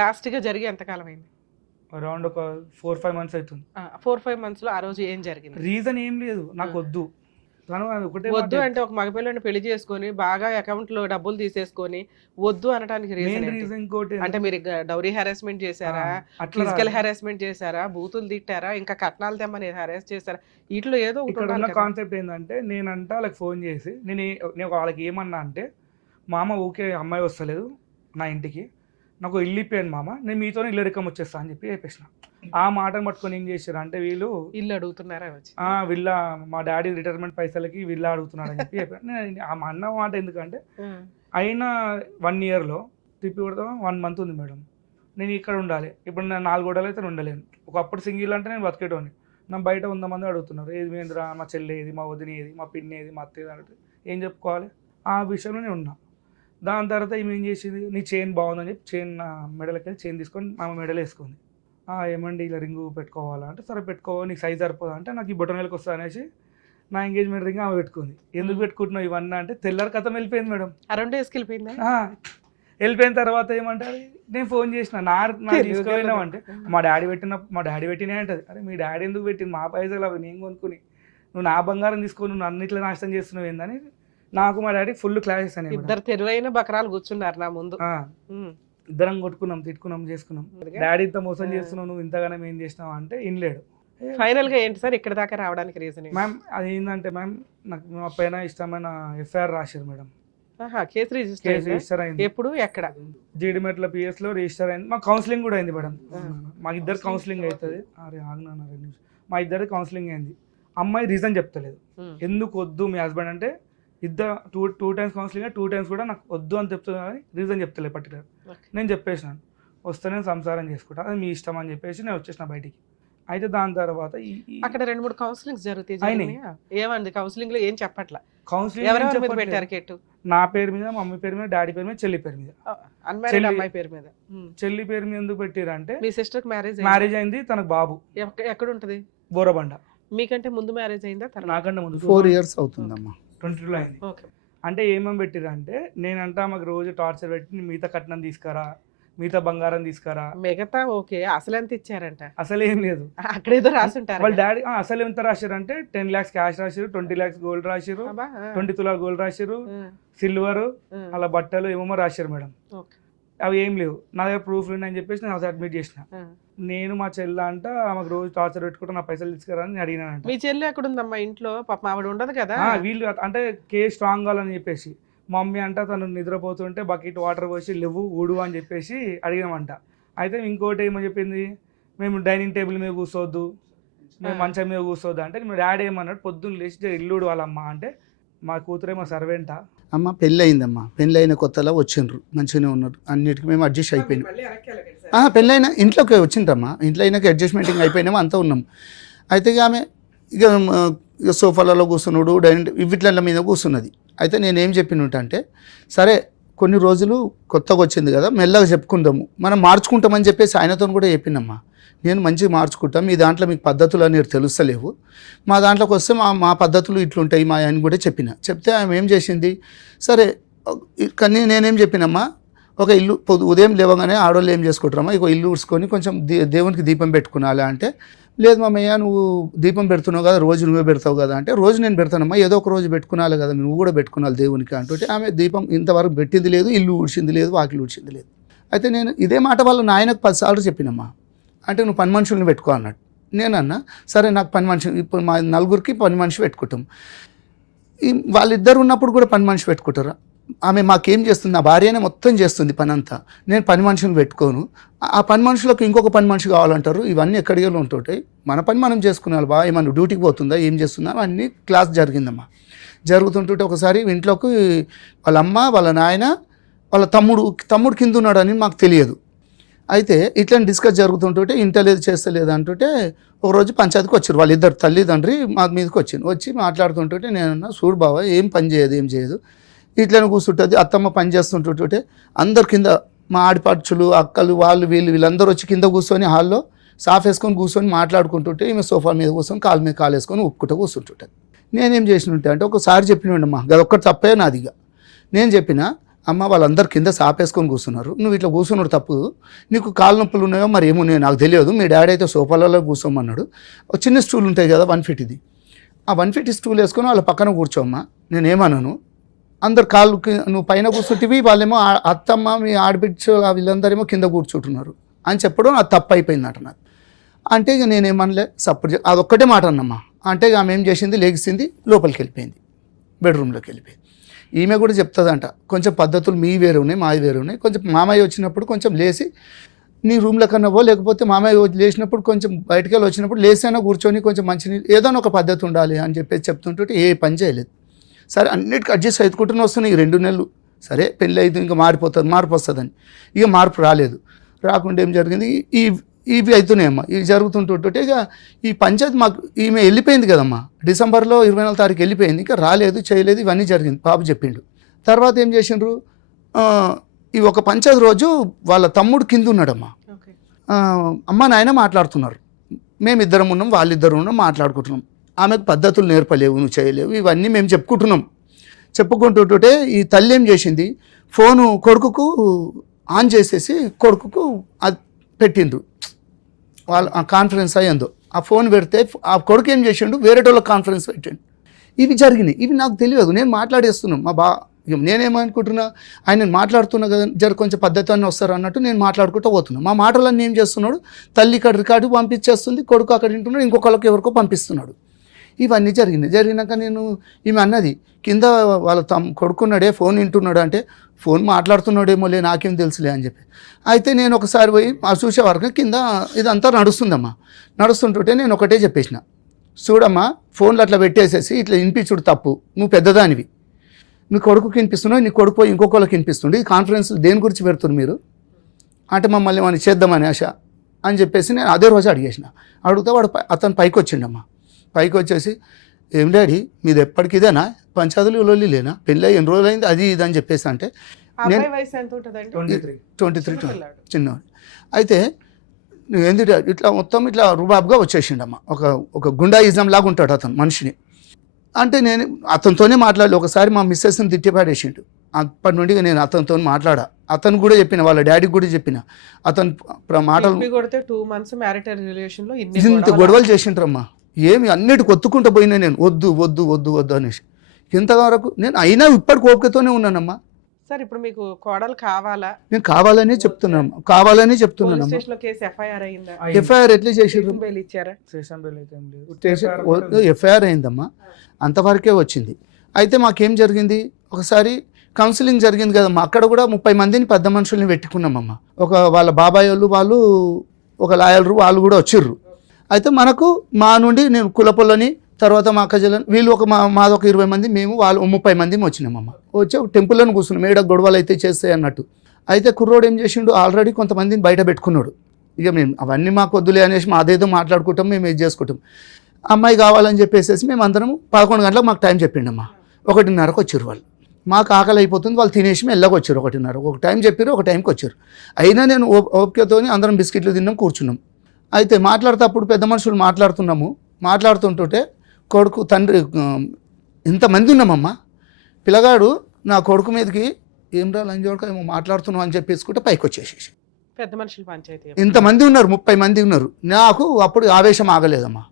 లాస్ట్ గా జరిగి ఎంతకాలం అయింది? అరౌండ్ ఒక 4-5 months అవుతుంది. 4-5 months లో ఆ రోజు ఏం జరిగింది? రీజన్ ఏం లేదు, నాకు వద్దు. వద్దు అంటే ఒక మగపిల్లని పెళ్లి చేసుకొని బాగా అకౌంట్ లో డబ్బులు తీసేసుకొని వద్దు అనడానికి రీజన్ అంటే మీరు డౌరీ హెరాస్మెంట్ చేశారా, ఫిజికల్ హెరాస్మెంట్ చేశారా, బూతులు తిట్టారా, ఇంకా కట్నాలు తెమ్మని హెరాస్ చేశారా? వీటిలో ఏదో ఇక్కడ కాన్సెప్ట్ ఏంటంటే నేనంట వాళ్ళకి ఫోన్ చేసి నేను వాళ్ళకి ఏమన్నా అంటే మామ ఊకే అమ్మాయి వస్తలేదు నా ఇంటికి, నాకు ఇల్లు ఇప్పాను మామ, నేను మీతోనే ఇల్లు రికం వచ్చేస్తా అని చెప్పేసిన. ఆ మాటను పట్టుకొని ఏం చేశారు అంటే వీళ్ళు ఇల్లు అడుగుతున్నారా, వీళ్ళ మా డాడీ రిటైర్మెంట్ పైసలకి వీళ్ళ అడుగుతున్నాడు అని చెప్పి ఆ అన్న మాట ఎందుకంటే అయినా 1 yearలో తిప్పి కొడతాం 1 month ఉంది మేడం, నేను ఇక్కడ ఉండాలి. ఇప్పుడు నేను 4 గోడలు అయితే ఉండలేను. ఒకప్పుడు సింగిల్ అంటే నేను బతికేటోని, నా బయట 100 మంది అడుగుతున్నారు ఏది మేంద్రా, మా చెల్లి ఏది, మా వదిన ఏది, మా పిన్ని ఏది, మా అత్త ఏది అంటే ఏం చెప్పుకోవాలి. ఆ విషయంలో నేను ఉన్నా. దాని తర్వాత ఈమె ఏం చేసింది, నీ చైన్ బాగుందని చెప్పి చైన్ మెడలకి వెళ్ళి చైన్ తీసుకొని ఆమె మెడలు వేసుకుంది. ఏమండి ఇలా రింగు పెట్టుకోవాలా అంటే, సరే పెట్టుకో, నీకు సైజ్ సరిపోదా అంటే, నాకు ఈ బొటన్ వేలకు వస్తా అనేసి నా ఎంగేజ్మెంట్ రింగ్ ఆమె పెట్టుకుంది. ఎందుకు పెట్టుకుంటున్నావు ఇవన్నీ అంటే, తెల్లారి కథం వెళ్ళిపోయింది మేడం. 2 days వెళ్ళిపోయింది. వెళ్ళిపోయిన తర్వాత ఏమంటారు, నేను ఫోన్ చేసిన నా తీసుకుపోయినావు అంటే మా డాడీ పెట్టినా అంటది. అరే మీ డాడీ ఎందుకు పెట్టింది, మా పైసలు అవి నేను కొనుక్కుని, నువ్వు నా బంగారం తీసుకొని నువ్వు అన్నిట్లో నాశనం చేస్తున్నావు ఏందని నాకు మా డాడీ ఫుల్ క్లాసెస్ అని. ఇద్దరు తెరువైన బకరాలు కూర్చున్నారు నా ముందు. ఇద్దరం కొట్టుకున్నాం, తిట్టుకున్నాం, చేసుకున్నాం. డాడీ ఇంత మోసం చేస్తున్నావు, నువ్వు ఇంతగానం ఏం చేసినావు అంటే ఇన్లేడు. ఫైనల్ గా ఏంటి సార్ ఇక్కడ దాకా రావడానికి రీజన్? మ్యామ్ అది ఏంటంటే మ్యామ్ నాకు మా పైన ఇష్టమైన FIR రాశారు మేడం. కేసు రిజిస్టర్ అయింది. ఎప్పుడు ఎక్కడ? జీడిమెట్ల PS లో రిజిస్టర్ అయింది. మా కౌన్సిలింగ్ కూడా అయింది మేడం. మాకు ఇద్దరు కౌన్సిలింగ్ అవుతుంది. అరే ఆగినా 2 నిమిషాలు. మా ఇద్దరు కౌన్సిలింగ్ అయింది. అమ్మాయి రీజన్ చెప్తలేదు ఎందుకు వద్దు మీ హస్బెండ్ అంటే, ఇద్దరు 2 times కౌన్సిలింగ్ 2 times కూడా నాకు వద్దు అని చెప్తున్నా కానీ రీజన్ చెప్తలేదు పర్టికులర్. నేను చెప్పేసినాను వస్తే నేను సంసారం చేసుకుంటా, అది మీ ఇష్టం అని చెప్పేసి నేను వచ్చేసిన బయటికి. అయితే దాని తర్వాత అక్కడ 2-3 కౌన్సిలింగ్స్ జరుగుతాయి. ఏమంది కౌన్సిలింగ్ లో ఏం చెప్పట్లా? కౌన్సిలింగ్ పెట్టారు కేటు? నా పేరు మీద, మమ్మీ పేరు మీద, డాడీ పేరు మీద, చెల్లి పేరు మీద. అన్మ్యారీడ్ అమ్మాయి పేరు మీద. చెల్లి పేరు మీద ఎందుకు పెట్టారంటే, మీ సిస్టర్ మ్యారేజ్ అయింది, తనకు బాబు. ఎక్కడ ఉంటది? బోరబండ. మీకంటే ముందు మ్యారేజ్ అయిందా? నాకంటే ముందు 4 years అవుతుందమ్మా. 22లో అయింది. అంటే ఏమేమి పెట్టిరంటే, నేనంటా మాకు రోజు టార్చర్ పెట్టి మిగతా కట్నం తీసుకురా, మిగతా బంగారం తీసుకురా. మిగతా ఓకే, అసలు ఎంత ఇచ్చారంట? అసలు ఏం లేదు. అక్కడ ఏదో రాసి ఉంటారు వాళ్ళ డాడీ అసలు ఎంత రాశారంటే 10 lakhs క్యాష్ రాశారు, 20 lakhs గోల్డ్ రాశారు, 20 తులాల గోల్డ్ రాశారు, సిల్వర్ అలా బట్టలు ఏమేమో రాశారు మేడం. అవి ఏం లేవు. నా దగ్గర ప్రూఫ్లు ఉన్నాయని చెప్పేసి నేను సబ్మిట్ చేసిన. నేను మా చెల్లి అంట ఆమెకు రోజు టార్చర్ పెట్టుకుంటే నా పైసలు తీసుకురా అని అడిగినానంట. మీ చెల్లి ఎక్కడ ఉందమ్మా ఇంట్లో? పాప ఆవిడ ఉండదు కదా. వీళ్ళు అంటే కేసు స్ట్రాంగ్ కావాలని చెప్పేసి మా మమ్మీ అంట తను నిద్రపోతుంటే బకెట్ వాటర్ పోసి లేవు ఊడు అని చెప్పేసి అడిగామంట. అయితే ఇంకోటి ఏమో చెప్పింది, మేము డైనింగ్ టేబుల్ మీద కూర్చోవద్దు, మేము మంచం మీద కూర్చోవద్దు అంటే మీ డాడీ ఏమన్నాడు, పొద్దున్న లేచి ఇల్లుడు వాళ్ళమ్మ అంటే మా కూతురేమో సర్వెంటా. అమ్మ పెళ్ళి అయిందమ్మా, పెళ్ళి అయిన కొత్తలో వచ్చిండ్రు, మంచిగానే ఉన్నారు, అన్నిటికీ మేము అడ్జస్ట్ అయిపోయినాం. పెళ్ళైనా ఇంట్లోకి వచ్చిండ్రమ్మా, ఇంట్లో అయినాక అడ్జస్ట్మెంటింగ్ అయిపోయినామో అంతా ఉన్నాం. అయితే ఆమె ఇక సోఫాలలో కూర్చున్నాడు, డైనింగ్ వీటిల మీద కూర్చున్నది. అయితే నేనేం చెప్పినట్టు సరే కొన్ని రోజులు కొత్తగా వచ్చింది కదా, మెల్లగా చెప్పుకుందాము, మనం మార్చుకుంటామని చెప్పేసి ఆయనతో కూడా చెప్పినమ్మా. నేను మంచిగా మార్చుకుంటాం, మీ దాంట్లో మీకు పద్ధతులు అనేవి తెలుస్తలేవు, మా దాంట్లోకి వస్తే మా పద్ధతులు ఇట్లుంటాయి మా అని కూడా చెప్తే ఆమె ఏం చేసింది, సరే కానీ నేనేం చెప్పినమ్మా, ఒక ఇల్లు ఉదయం లేవగానే ఆడవాళ్ళు ఏం చేసుకుంటారమ్మా, ఇక ఇల్లు ఊడ్చుకొని కొంచెం దేవునికి దీపం పెట్టుకునాలి అంటే, లేదు మామయ్య నువ్వు దీపం పెడుతున్నావు కదా, రోజు నువ్వే పెడతావు కదా అంటే, రోజు నేను పెడతానమ్మా, ఏదో ఒక రోజు పెట్టుకునాలి కదా, నువ్వు కూడా పెట్టుకున్నాలి దేవునికి అంటుంటే, ఆమె దీపం ఇంతవరకు పెట్టింది లేదు, ఇల్లు ఊడ్చింది లేదు, వాకిలు ఊడ్చింది లేదు. అయితే నేను ఇదే మాట వాళ్ళ నాయనకు 10 సార్లు చెప్పినమ్మా. అంటే నువ్వు పని మనుషుల్ని పెట్టుకో అన్నాడు. నేనన్నా సరే నాకు పని మనిషి, ఇప్పుడు మా నలుగురికి పని మనిషి పెట్టుకుంటాం, వాళ్ళిద్దరు ఉన్నప్పుడు కూడా పని మనిషి పెట్టుకుంటారా? ఆమె మాకేం చేస్తుంది, నా భార్యనే మొత్తం చేస్తుంది పని అంతా, నేను పని మనుషుని పెట్టుకోను, ఆ పని మనుషులకు ఇంకొక పని మనిషి కావాలంటారు. ఇవన్నీ ఎక్కడికి ఉంటుంటాయి, మన పని మనం చేసుకునేవాళ్ళు బాగా, ఏమన్నా డ్యూటీకి పోతుందా, ఏం చేస్తుందా, అన్నీ క్లాస్ జరిగిందమ్మా. జరుగుతుంటుంటే ఒకసారి ఇంట్లోకి వాళ్ళ అమ్మ, వాళ్ళ నాయన, వాళ్ళ తమ్ముడు కింద ఉన్నాడని మాకు తెలియదు. అయితే ఇట్లా డిస్కస్ జరుగుతుంటుంటే ఇంటలేదు చేస్తలేదు అంటుంటే ఒకరోజు పంచాయతీకి వచ్చారు వాళ్ళిద్దరు తల్లిదండ్రి మా మీదకి వచ్చి మాట్లాడుతుంటుంటే నేనన్నా, చూడు బావ ఏం పని చేయదు ఇట్లనే కూర్చుంటుంది, అత్తమ్మ పని చేస్తుంటుంటే అందరు కింద మా ఆడిపడుచులు అక్కలు వీళ్ళందరూ వచ్చి కింద కూర్చొని హాల్లో సాఫ్ వేసుకొని కూర్చొని మాట్లాడుకుంటుంటే ఈమె సోఫా మీద కూర్చొని కాలు మీద కాలు వేసుకొని ఉప్పుకుంటూ కూర్చుంటుంటుంది. నేనేం చేసినట్టే అంటే ఒకసారి చెప్పినండమ్మా, అదొక్కటి తప్పే నాదిగా. నేను చెప్పిన అమ్మ వాళ్ళందరు కింద సాపేసుకొని కూర్చున్నారు, నువ్వు ఇట్లా కూర్చున్నాడు తప్పు, నీకు కాలు నొప్పులు ఉన్నాయో మరి ఏమున్నాయో నాకు తెలియదు, మీ డాడీ అయితే సోఫాలలో కూర్చోమన్నాడు, ఒక చిన్న స్టూల్ ఉంటాయి కదా 150ది, ఆ 150 స్టూల్ వేసుకొని వాళ్ళ పక్కన కూర్చోమ్మా, నేనేమన్నాను, అందరు కాళ్ళకి నువ్వు పైన కూర్చుంటివి, వాళ్ళేమో అత్తమ్మ మీ ఆడబిడ్చ వీళ్ళందరేమో కింద కూర్చుంటున్నారు అని చెప్పడం అది తప్పు అయిపోయిందట నాకు. అంటే ఇక నేనేమనలే, సపోర్ట్ అదొక్కటే మాట అన్నమ్మా. అంటే ఇక ఆమె ఏం చేసింది, లెగిసింది, లోపలికి వెళ్ళిపోయింది, బెడ్రూమ్లోకి వెళ్ళిపోయింది. ఈమె కూడా చెప్తుందంట, కొంచెం పద్ధతులు మీ వేరే ఉన్నాయి, మావి వేరే ఉన్నాయి, కొంచెం మామయ్య వచ్చినప్పుడు కొంచెం లేచి నీ రూమ్లో కన్నావో, లేకపోతే మామయ్య లేచినప్పుడు కొంచెం బయటికి వెళ్ళి వచ్చినప్పుడు లేసైనా కూర్చొని కొంచెం మంచి ఏదైనా ఒక పద్ధతి ఉండాలి అని చెప్పేసి చెప్తుంటే ఏ పని చేయలేదు. సరే అన్నిటికీ అడ్జస్ట్ అవుతుకుంటూనే వస్తున్నాయి ఈ 2 నెలలు. సరే పెళ్ళి అయితే ఇంకా మార్పు వస్తుందని, ఇక మార్పు రాకుండా ఏం జరిగింది, ఇవి అవుతున్నాయమ్మా, ఇవి జరుగుతుంటుంటే ఇక ఈ పంచాయతీ మాకు ఈమె వెళ్ళిపోయింది కదమ్మా, డిసెంబర్లో 24వ తారీఖు వెళ్ళిపోయింది, ఇంకా రాలేదు చేయలేదు, ఇవన్నీ జరిగింది. బాబు చెప్పిండు. తర్వాత ఏం చేసిండ్రు, ఈ ఒక పంచాయతీ రోజు వాళ్ళ తమ్ముడు కింద ఉన్నాడమ్మా, అమ్మ నాయన మాట్లాడుతున్నారు, మేమిద్దరం ఉన్నాం, వాళ్ళిద్దరు ఉన్నాం, మాట్లాడుకుంటున్నాం, ఆమెకు పద్ధతులు నేర్పలేవు, నువ్వు చేయలేవు, ఇవన్నీ మేము చెప్పుకుంటుంటే ఈ తల్లి ఏం చేసింది, ఫోను కొడుకుకు ఆన్ చేసేసి కొడుకుకు అది పెట్టిండ్రు, వాళ్ళు ఆ కాన్ఫరెన్స్ అయ్యిందో ఆ ఫోన్ పెడితే ఆ కొడుకు ఏం చేసిండు, వేరే వాళ్ళకి కాన్ఫరెన్స్ పెట్టండి. ఇవి జరిగినాయి, ఇవి నాకు తెలియదు, నేను మాట్లాడేస్తున్నాను నేనేమనుకుంటున్నా, ఆయన మాట్లాడుతున్నా కదా జర కొంచెం పద్ధతి అన్నీ వస్తారు అన్నట్టు నేను మాట్లాడుకుంటూ పోతున్నా, మా మాటలన్నీ ఏం చేస్తున్నాడు, తల్లి ఇక్కడ రికార్డు పంపించేస్తుంది, కొడుకు అక్కడ వింటున్నాడు, ఇంకొకళ్ళకి ఎవరికో పంపిస్తున్నాడు. ఇవన్నీ జరిగినాక నేను ఈమె అన్నది, కింద వాళ్ళ కొడుకున్నాడే ఫోన్ వింటున్నాడు అంటే, ఫోన్ మాట్లాడుతున్నాడేమో లే నాకేం తెలుసులే అని చెప్పి. అయితే నేను ఒకసారి పోయి చూసే వరకు కింద ఇదంతా నడుస్తుందమ్మా. నడుస్తుంటుంటే నేను ఒకటే చెప్పేసిన, చూడమ్మా ఫోన్లు అట్లా పెట్టేసేసి ఇట్లా వినిపించుడు తప్పు, నువ్వు పెద్దదానివి, నీ కొడుకుకి వినిపిస్తున్నావు, నీ కొడుకు పోయి ఇంకొకళ్ళకి వినిపిస్తుండే, ఈ కాన్ఫరెన్స్ దేని గురించి పెడుతుంది మీరు అంటే, మమ్మల్ని మనం చేద్దామని ఆశ అని చెప్పేసి నేను అదే రోజు అడిగితే వాడు అతను పైకి వచ్చిండమ్మా. పైకి వచ్చేసి, ఏం డాడీ మీది ఎప్పటికి ఇదేనా, పంచాయతీలు లొల్లి లేనా, పెళ్ళి ఎన్ని రోజులు అయింది అది ఇది అని చెప్పేసి అంటే, నేను 23 చిన్నవాడు. అయితే నువ్వు ఏంది ఇట్లా మొత్తం ఇట్లా రుబాబ్గా వచ్చేసిండమ్మా, ఒక గుండాయిజం లాగా ఉంటాడు అతను మనిషిని. అంటే నేను అతనితోనే మాట్లాడలే, ఒకసారి మా మిస్సెస్ని తిట్టిపాడేసిండు, అప్పటి నుండి నేను అతనితో మాట్లాడా, అతను కూడా చెప్పిన, వాళ్ళ డాడీకి కూడా చెప్పిన. అతను మాటలు తిప్పి కొడితే 2 months మ్యారిటల్ రిలేషన్ లో ఇంత గొడవలు చేసింటారమ్మా. ఏమి అన్నిటి కొత్తుకుంటూ పోయినా నేను వద్దు వద్దు వద్దు వద్దు అనేసి. ఇంతవరకు నేను అయినా ఇప్పటికి ఓపికతోనే ఉన్నానమ్మా. సార్ ఇప్పుడు మీకు కోడలు కావాలా? నేను కావాలనే చెప్తున్నాను, కావాలనే పోలీస్ చెప్తున్నానమ్మా. స్టేషన్ లో కేసు ఎఫ్ఐఆర్ అయిందా? ఎఫ్ఐఆర్ ఎట్లా చేసిర్రు? స్టేషన్ బెయిల్ ఇచ్చారా? స్టేషన్ బిల్ అయితే ఏం లేదు. ఎఫ్ఐఆర్ అయిందమ్మా, అంతవరకే వచ్చింది. అయితే మాకేం జరిగింది, ఒకసారి కౌన్సిలింగ్ జరిగింది కదమ్మా, అక్కడ కూడా 30 మందిని పెద్ద మనుషుల్ని పెట్టుకున్నామమ్మా. ఒక వాళ్ళ బాబాయ్ వాళ్ళు ఒక లాయర్లు వాళ్ళు కూడా వచ్చిర్రు. అయితే మనకు మా నుండి నేను కులపొల్లని, తర్వాత మా అక్కజలని, వీళ్ళు మాదొక 20 మంది, మేము వాళ్ళు 30 మంది వచ్చినామమ్మ. వచ్చి టెంపుల్లను కూర్చున్నాం, మేడ గొడవలు అయితే చేస్తాయి అన్నట్టు. అయితే కుర్రోడు ఏం చేసిండు, ఆల్రెడీ కొంతమందిని బయట పెట్టుకున్నాడు. ఇక మేము అవన్నీ మాకు వద్దులే అనేసి మాదేదో మాట్లాడుకుంటాం, మేము ఇది చేసుకుంటాం. అమ్మాయి కావాలని చెప్పేసి మేము అందరం 11 గంటలకు మాకు టైం చెప్పిండమ్మా. 1:30కు వచ్చారు వాళ్ళు. మాకు ఆకలి అయిపోతుంది, వాళ్ళు తినేసి మెల్లగా వచ్చారు. 1:30 ఒక టైం చెప్పారు, ఒక టైంకి వచ్చారు. అయినా నేను ఓపికతో అందరం బిస్కెట్లు తిన్నాం, కూర్చున్నాం. అయితే మాట్లాడుతూ పెద్ద మనుషులు మాట్లాడుతుంటే కొడుకు తండ్రి ఇంతమంది ఉన్నామమ్మా. పిల్లగాడు నా కొడుకు మీదకి ఏం రా లంజోడక ఏమో మాట్లాడుతున్నావు అని చెప్పేసుకుంటే పైకి వచ్చేసేసి. పెద్ద మనుషులు పంచాయతీ ఇంతమంది ఉన్నారు, 30 మంది ఉన్నారు. నాకు అప్పుడు ఆవేశం ఆగలేదమ్మా.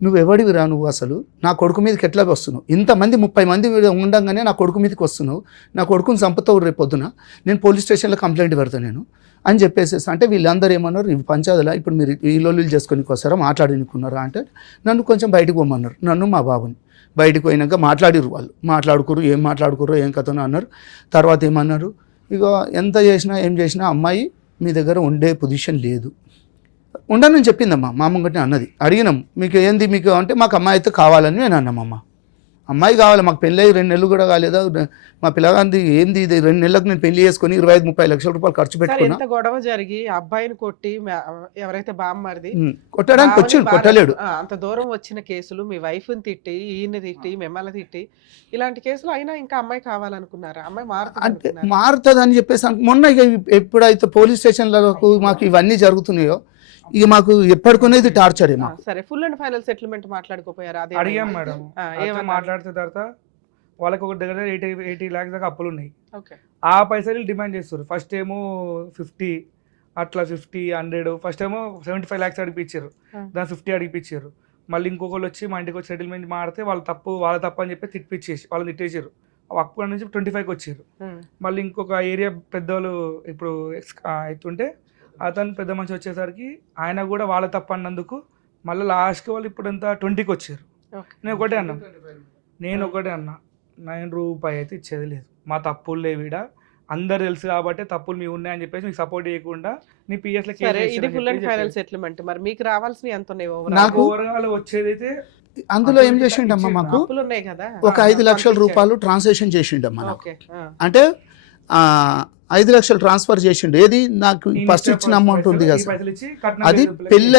నువ్వు ఎవడివిరా నువ్వు, అసలు నా కొడుకు మీదకి ఎట్లా వస్తున్నావు? ఇంతమంది 30 మంది ఉండగానే నా కొడుకు మీదకి వస్తున్నావు, నా కొడుకుని చంపుతావు రేపు పొద్దున, నేను పోలీస్ స్టేషన్లో కంప్లైంట్ పెడతాను నేను అని చెప్పేసి. అంటే వీళ్ళందరూ ఏమన్నారు, ఇవి పంచాదులా ఇప్పుడు మీరు ఈ లొల్లులు చేసుకొని వస్తారా, మాట్లాడినుకున్నారా అంటే నన్ను కొంచెం బయటకు పోమన్నారు. నన్ను మా బాబుని బయటకు పోయినాక మాట్లాడిరు వాళ్ళు, ఏం మాట్లాడుకుర్రో ఏం కథనో అన్నారు. తర్వాత ఏమన్నారు, ఇక ఎంత చేసినా ఏం చేసినా అమ్మాయి మీ దగ్గర ఉండే పొజిషన్ లేదు, ఉండనని చెప్పిందమ్మా. మా ముంగట్నే అన్నది. అడిగినాం మీకు ఏంది మీకు అంటే, మాకు అమ్మాయి అయితే కావాలని నేను అన్నామమ్మా. అమ్మాయి కావాలి, మాకు పెళ్ళి 2 నెలలు కూడా కాలేదా, మా పిల్లగాంది ఏంది ఇది 2 నెలలకు నేను పెళ్లి చేసుకుని 25-30 లక్షల రూపాయలు ఖర్చు పెట్టుకున్నా. ఎంత గొడవ జరిగి అబ్బాయిని కొట్టి ఎవరైతే బామ్మరిది కొట్టడానికి వచ్చిండు, కొట్టలేడు. అంత దూరం వచ్చిన కేసులు, మీ వైఫ్ ని తిట్టి, ఈయన తిట్టి, మిమ్మల్ని తిట్టి, ఇలాంటి కేసులు అయినా ఇంకా అమ్మాయి కావాలనుకున్నారా? అమ్మాయి అంటే మారుతుంది అని చెప్పేసి మొన్న ఎప్పుడైతే పోలీస్ స్టేషన్లకు మాకు ఇవన్నీ జరుగుతున్నాయో, ఇక మాకు ఎప్పటికునేది టార్చర్ ఏమో. సరే, ఫుల్ అండ్ ఫైనల్ సెటిల్మెంట్ మాట్లాడుకోపోయారు? అదే అడిగాం మేడం. మాట్లాడితే తర్వాత వాళ్ళకి ఒక దగ్గర 80 lakhs దాకా అప్పులు ఉన్నాయి. ఆ పైసలు డిమాండ్ చేస్తారు. ఫస్ట్ ఏమో 50, అట్లా 50, 100, ఫస్ట్ ఏమో 75 lakhs అడిపించారు, దాని 50 అడిపించారు. మళ్ళీ ఇంకొకళ్ళు వచ్చి మా ఇంటికి వచ్చి సెటిల్మెంట్ మాడితే వాళ్ళ తప్పు అని చెప్పి వాళ్ళని తిట్టేసారు. అక్కడ నుంచి 25కి వచ్చారు. మళ్ళీ ఇంకొక ఏరియా పెద్దవాళ్ళు ఇప్పుడు అవుతుంటే అతను పెద్ద మనిషి వచ్చేసరికి ఆయన కూడా వాళ్ళ తప్పు అన్నందుకు మళ్ళీ లాస్ట్కి వాళ్ళు ఇప్పుడు ఎంత 20కి వచ్చారు. నేను ఒకటే అన్నా, 9 రూపాయి అయితే ఇచ్చేది లేదు, మా తప్పులు లేవిడ, అందరు తెలుసు కాబట్టి తప్పులు మీ ఉన్నాయని చెప్పేసి మీకు సపోర్ట్ చేయకుండా నీ పిఎస్ లో. ఇది ఫుల్ అండ్ ఫైనల్ సెటిల్మెంట్. మరి మీకు రావాల్సిన ఎంత ఉన్నాయి? నాకు ఓవరాల్ వచ్చేదైతే అందులో ఏం చేసిండమ్మా, మాకు ఒక 5 లక్షల రూపాయలు ట్రాన్సాక్షన్ చేసిండమ్మా. అంటే 5 లక్షలు ట్రాన్స్ఫర్ చేసిండు. ఏది నాకు ఫస్ట్ ఇచ్చిన అమౌంట్ ఉంది కదా, అది పెళ్ళి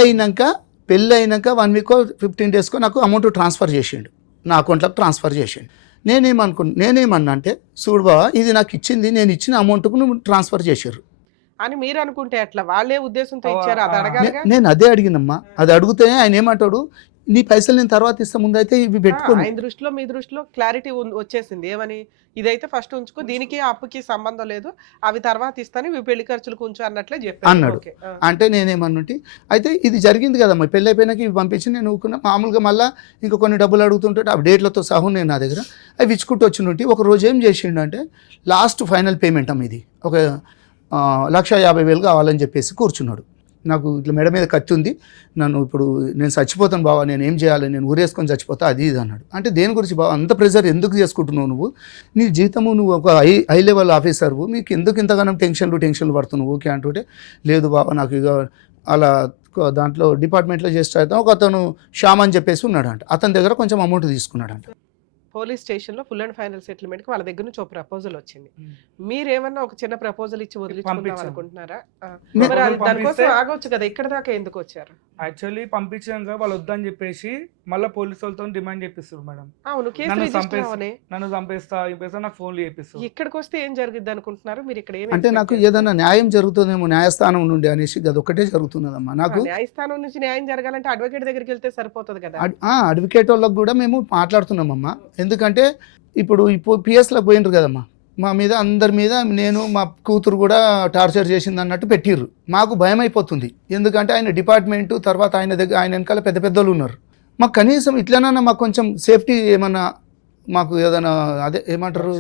అయినాక 1 week 15 days నాకు అమౌంట్ ట్రాన్స్ఫర్ చేసిండు, నా అకౌంట్లోకి ట్రాన్స్ఫర్ చేసిండు. నేనేమన్నా అంటే, చూడు బావా ఇది నాకు ఇచ్చింది, నేను ఇచ్చిన అమౌంట్కు నువ్వు ట్రాన్స్ఫర్ చేశారు అని మీరు అనుకుంటే అట్లా వాళ్ళే ఉద్దేశంతో ఇచ్చారు. అది అడగాలి. నేను అదే అడిగినమ్మా. అది అడిగితే ఆయన ఏమంటాడు, నీ పైసలు నేను తర్వాత ఇస్తా, ముందు అయితే ఇవి పెట్టుకోను. ఆయన దృష్టిలో మీ దృష్టిలో క్లారిటీ వచ్చేసింది. ఏమని, ఇదైతే ఫస్ట్ ఉంచుకో, దీనికి అప్పుకి సంబంధం లేదు, అవి తర్వాత ఇస్తాను, ఇవి పెళ్లి ఖర్చులు కొంచెం అన్నట్లే చెప్పాను అన్నాడు. అంటే నేనేమన్నుంటి, అయితే ఇది జరిగింది కదమ్మా, పెళ్ళి అయిపోయినాక ఇవి పంపించి నేను ఊరుకున్నా. మామూలుగా మళ్ళీ ఇంకా కొన్ని డబ్బులు అడుగుతుంటే ఆ డేట్లతో సహా నేను నా దగ్గర అవి ఇచ్చుకుంటూ వచ్చినట్టు. ఒక రోజు ఏం చేసిండు అంటే, లాస్ట్ ఫైనల్ పేమెంట్ అమ్మ ఇది ఒక 1,50,000 కావాలని చెప్పేసి కూర్చున్నాడు. నాకు ఇట్లా మెడ మీద కత్తి ఉంది, ఇప్పుడు నేను చచ్చిపోతాను బావా, నేను ఏం చేయాలి, నేను ఊరేసుకొని చచ్చిపోతా, అది ఇది అన్నాడు. అంటే దేని గురించి బావా అంత ప్రెజర్ ఎందుకు చేసుకుంటున్నావు నువ్వు, నీ జీతము నువ్వు ఒక హై లెవెల్ ఆఫీసర్వు, మీకు ఎందుకు ఇంతగానో టెన్షన్లు పడుతున్నావు ఓకే అంటుంటే, లేదు బావా నాకు ఇక అలా దాంట్లో డిపార్ట్మెంట్లో చేస్తే ఒక అతను శ్యామ్ అని చెప్పేసి ఉన్నాడంట, అతని దగ్గర కొంచెం అమౌంట్ తీసుకున్నాడంట. పోలీస్ స్టేషన్ లో ఫుల్ అండ్ ఫైనల్ సెటిల్మెంట్ కి వాళ్ళ దగ్గర నుంచి ఒక ప్రపోజల్ వచ్చింది. మీరేమన్నా ఒక చిన్న ప్రపోజల్ ఇచ్చి వదిలించుకుందాం అనుకుంటున్నారా? దానికోసం ఆగొచ్చు కదా, ఇక్కడ దాకా ఎందుకు వచ్చారు? యాక్చువల్లీ పంపించాక వాళ్ళు వద్దని చెప్పేసి మళ్ళీ పోలీసు వాళ్ళతో డిమాండ్ చేపిస్తారు మేడం. అవును, నన్ను చంపేస్తా నాకు ఫోన్లు చేపిస్తారు. ఇక్కడికి వస్తే ఏం జరిగింది అనుకుంటున్నారు మీరు? ఇక్కడ అంటే నాకు ఏదైనా న్యాయం జరుగుతుందేమో న్యాయస్థానం నుండి అనేసి అది ఒకటే జరుగుతున్నదమ్మా. నాకు న్యాయస్థానం నుంచి న్యాయం జరగాలంటే అడ్వకేట్ దగ్గరికి వెళ్తే సరిపోతుంది కదా. అడ్వకేట్ వాళ్ళకి కూడా మేము మాట్లాడుతున్నామమ్మా. ఎందుకంటే ఇప్పుడు పిఎస్లోకి పోయినరు కదమ్మా, మా మీద అందరి మీద నేను మా కూతురు కూడా టార్చర్ చేసింది అన్నట్టు పెట్టిర్రు. మాకు భయం అయిపోతుంది, ఎందుకంటే ఆయన డిపార్ట్మెంటు తర్వాత ఆయన దగ్గర ఆయన వెనకాల పెద్ద పెద్దోళ్ళు ఉన్నారు. మాకు కనీసం ఇట్లనన్నా మాకు కొంచెం సేఫ్టీ ఏమన్నా మాకు ఏదైనా అదే ఏమంటారు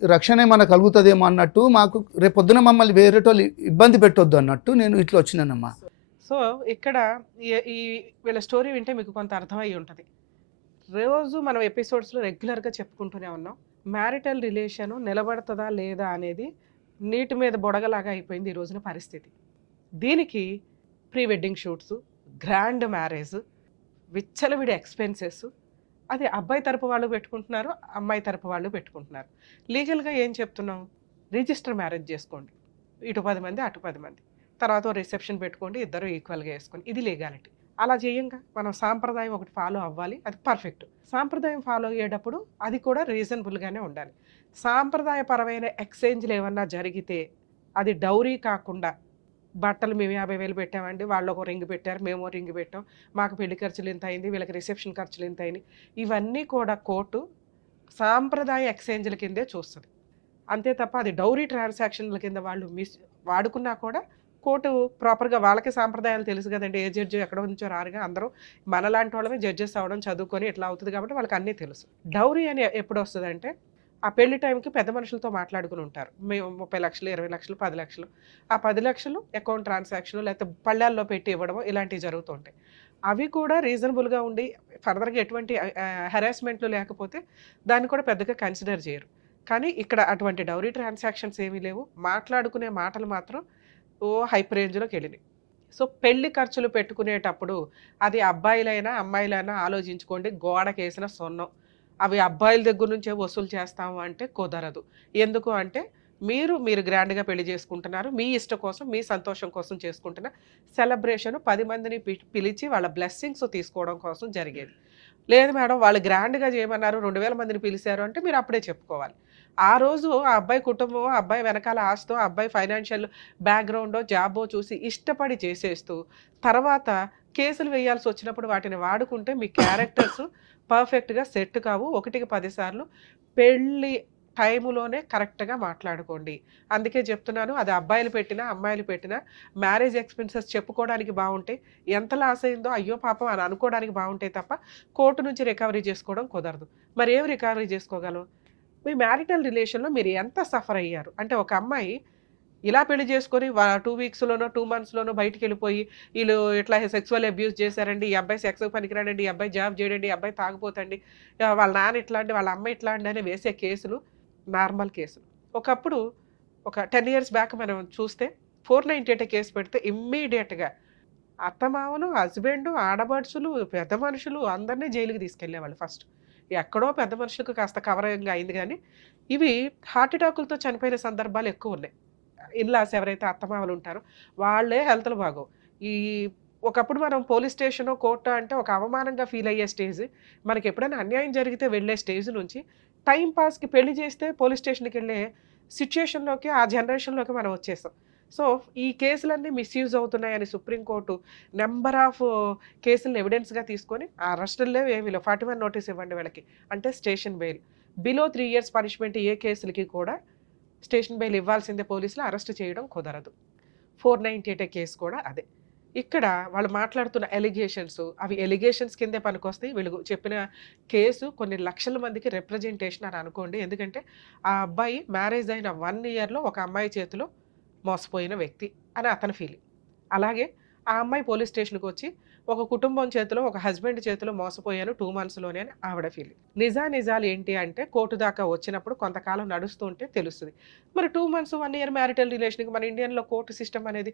రక్షణ ఏమన్నా కలుగుతుందేమో అన్నట్టు, మాకు రేపొద్దున మమ్మల్ని వేరేటోళ్ళు ఇబ్బంది పెట్టొద్దు అన్నట్టు నేను ఇట్లా వచ్చినానమ్మా. సో ఇక్కడ ఈ వీళ్ళ స్టోరీ వింటే మీకు కొంత అర్థమై ఉంటుంది. రోజు మనం ఎపిసోడ్స్లో రెగ్యులర్గా చెప్పుకుంటూనే ఉన్నాం, మ్యారిటల్ రిలేషన్ నిలబడుతుందా లేదా అనేది నీటి మీద బొడగలాగా అయిపోయింది ఈ రోజున పరిస్థితి. దీనికి pre wedding shoots, grand marriage, విచ్చలవిడి ఎక్స్పెన్సెస్, అది అబ్బాయి తరపు వాళ్ళు పెట్టుకుంటున్నారు, అమ్మాయి తరపు వాళ్ళు పెట్టుకుంటున్నారు. లీగల్గా ఏం చెప్తున్నాం, రిజిస్టర్ మ్యారేజ్ చేసుకోండి, ఇటు 10 మంది అటు 10 మంది, తర్వాత రిసెప్షన్ పెట్టుకోండి, ఇద్దరు ఈక్వల్గా వేసుకోండి, ఇది లీగాలిటీ. అలా చేయంగా మనం సాంప్రదాయం ఒకటి ఫాలో అవ్వాలి, అది పర్ఫెక్ట్. సాంప్రదాయం ఫాలో అయ్యేటప్పుడు అది కూడా రీజనబుల్గానే ఉండాలి. సాంప్రదాయపరమైన ఎక్స్చేంజ్లు ఏమన్నా జరిగితే అది డౌరీ కాకుండా, బట్టలు మేము 50,000 పెట్టామండి, వాళ్ళు ఒక రింగ్ పెట్టారు, మేము రింగ్ పెట్టాం, మాకు పెళ్లి ఖర్చులు ఇంత అయింది, వీళ్ళకి రిసెప్షన్ ఖర్చులు ఇంత అయినాయి, ఇవన్నీ కూడా కోర్టు సాంప్రదాయ ఎక్స్చేంజ్ల కిందే చూస్తుంది. అంతే తప్ప అది డౌరీ ట్రాన్సాక్షన్ల కింద వాళ్ళు వాడుకున్నా కూడా కోర్టు ప్రాపర్గా, వాళ్ళకి సాంప్రదాయాలు తెలుసు కదండి, ఏ జడ్జి ఎక్కడ నుంచో రారుగా, అందరూ మనలాంటి వాళ్ళమే జడ్జెస్ అవ్వడం చదువుకొని ఇట్లా అవుతుంది కాబట్టి వాళ్ళకి అన్నీ తెలుసు. డౌరీ అని ఎప్పుడు వస్తుంది అంటే ఆ పెళ్లి టైంకి పెద్ద మనుషులతో మాట్లాడుకుని ఉంటారు, మేము 30 లక్షలు 20 లక్షలు 10 లక్షలు, ఆ 10 లక్షలు అకౌంట్ ట్రాన్సాక్షన్ లేకపోతే పళ్ళాల్లో పెట్టి ఇవ్వడము ఇలాంటివి జరుగుతుంటాయి. అవి కూడా రీజనబుల్గా ఉండి ఫర్దర్గా ఎటువంటి హెరాస్మెంట్లు లేకపోతే దాన్ని కూడా పెద్దగా కన్సిడర్ చేయరు. కానీ ఇక్కడ అటువంటి డౌరీ ట్రాన్సాక్షన్స్ ఏమీ లేవు, మాట్లాడుకునే మాటలు మాత్రం హైప్ రేంజ్లోకి వెళ్ళినాయి. సో పెళ్లి ఖర్చులు పెట్టుకునేటప్పుడు అది అబ్బాయిలైనా అమ్మాయిలైనా ఆలోచించుకోండి, గోడకేసిన సొన్నం. అవి అబ్బాయిల దగ్గర నుంచే వసూలు చేస్తాము అంటే కుదరదు. ఎందుకు అంటే మీరు గ్రాండ్గా పెళ్లి చేసుకుంటున్నారు, మీ ఇష్టం కోసం, మీ సంతోషం కోసం చేసుకుంటున్న సెలబ్రేషన్ 10 మందిని పిలిచి వాళ్ళ బ్లెస్సింగ్స్ తీసుకోవడం కోసం జరిగేది. లేదు మేడం వాళ్ళు గ్రాండ్గా చేయమన్నారు, 2000 మందిని పిలిచారు అంటే మీరు అప్పుడే చెప్పుకోవాలి. ఆ రోజు ఆ అబ్బాయి కుటుంబం, అబ్బాయి వెనకాల ఆస్తో, అబ్బాయి ఫైనాన్షియల్ బ్యాక్గ్రౌండో జాబో చూసి ఇష్టపడి చేసేస్తూ తర్వాత కేసులు వేయాల్సి వచ్చినప్పుడు వాటిని వాడుకుంటే మీ క్యారెక్టర్స్ పర్ఫెక్ట్గా సెట్ కావు. 1కి 10 సార్లు పెళ్ళి టైములోనే కరెక్ట్గా మాట్లాడుకోండి. అందుకే చెప్తున్నాను, అది అబ్బాయిలు పెట్టినా అమ్మాయిలు పెట్టినా మ్యారేజ్ ఎక్స్పెన్సెస్ చెప్పుకోవడానికి బాగుంటాయి, ఎంత లాస్ అయిందో అయ్యో పాపం అని అనుకోవడానికి బాగుంటాయి తప్ప కోర్టు నుంచి రికవరీ చేసుకోవడం కుదరదు. మరి ఏం రికవరీ చేసుకోగలం? మీ మ్యారిటల్ రిలేషన్లో మీరు ఎంత సఫర్ అయ్యారు అంటే, ఒక అమ్మాయి ఇలా పెళ్లి చేసుకొని 2 వీక్స్లోనో 2 మంత్స్లోనో బయటికి వెళ్ళిపోయి వీళ్ళు ఇట్లా సెక్సువల్ అబ్యూస్ చేశారండి, ఈ అబ్బాయి సెక్స్ పనికిరాడండి, ఈ అబ్బాయి జాబ్ చేయడండి, ఈ అబ్బాయి తాగిపోతండి, వాళ్ళ నాన్న ఇట్లా అండి, వాళ్ళ అమ్మ ఇట్లా అండి అని వేసే కేసులు నార్మల్ కేసులు. ఒకప్పుడు ఒక 10 years బ్యాక్ మనం చూస్తే 498 కేసు పెడితే ఇమ్మీడియట్గా అత్తమామలు, హస్బెండ్, ఆడబడుచులు, పెద్ద మనుషులు అందరినీ జైలుకి తీసుకెళ్లేవాళ్ళు. ఫస్ట్ ఎక్కడో పెద్ద మనుషులకు కాస్త కవరింగ్ అయింది, కానీ ఇవి హార్ట్ అటాకులతో చనిపోయిన సందర్భాలు ఎక్కువ ఉన్నాయి. ఇన్లాస్ ఎవరైతే అత్తమామలు ఉంటారో వాళ్ళే హెల్త్లు బాగోవు. ఒకప్పుడు మనం పోలీస్ స్టేషన్ కోర్టు అంటే ఒక అవమానంగా ఫీల్ అయ్యే స్టేజ్, మనకి ఎప్పుడైనా అన్యాయం జరిగితే వెళ్ళే స్టేజ్ నుంచి టైం పాస్కి పెళ్లి చేస్తే పోలీస్ స్టేషన్కి వెళ్ళే సిచ్యుయేషన్లోకి, ఆ జనరేషన్లోకి మనం వచ్చేస్తాం. సో ఈ కేసులన్నీ మిస్యూజ్ అవుతున్నాయని సుప్రీంకోర్టు నెంబర్ ఆఫ్ కేసులను ఎవిడెన్స్గా తీసుకొని ఆ అరెస్టుల్లో ఏమీ 41 నోటీస్ ఇవ్వండి వీళ్ళకి అంటే station bail. Below 3 years punishment ఏ కేసులకి కూడా స్టేషన్ బెయిల్ ఇవ్వాల్సిందే, పోలీసులు అరెస్ట్ చేయడం కుదరదు. 498 కేసు కూడా అదే. ఇక్కడ వాళ్ళు మాట్లాడుతున్న ఎలిగేషన్స్ అవి ఎలిగేషన్స్ కిందే పనికొస్తాయి. వీళ్ళు చెప్పిన కేసు కొన్ని లక్షల మందికి రిప్రజెంటేషన్ అని అనుకోండి. ఎందుకంటే ఆ అబ్బాయి మ్యారేజ్ అయిన 1 yearలో ఒక అమ్మాయి చేతిలో మోసపోయిన వ్యక్తి అని అతని ఫీలింగ్. అలాగే ఆ అమ్మాయి పోలీస్ స్టేషన్కి వచ్చి ఒక కుటుంబం చేతిలో, ఒక హస్బెండ్ చేతిలో మోసపోయాను 2 monthsలోనే అని ఆవిడ ఫీలింగ్. నిజాలు ఏంటి అంటే కోర్టు దాకా వచ్చినప్పుడు కొంతకాలం నడుస్తూ ఉంటే తెలుస్తుంది. మరి 2 months 1 year మ్యారిటల్ రిలేషన్కి మన ఇండియన్లో కోర్టు సిస్టమ్ అనేది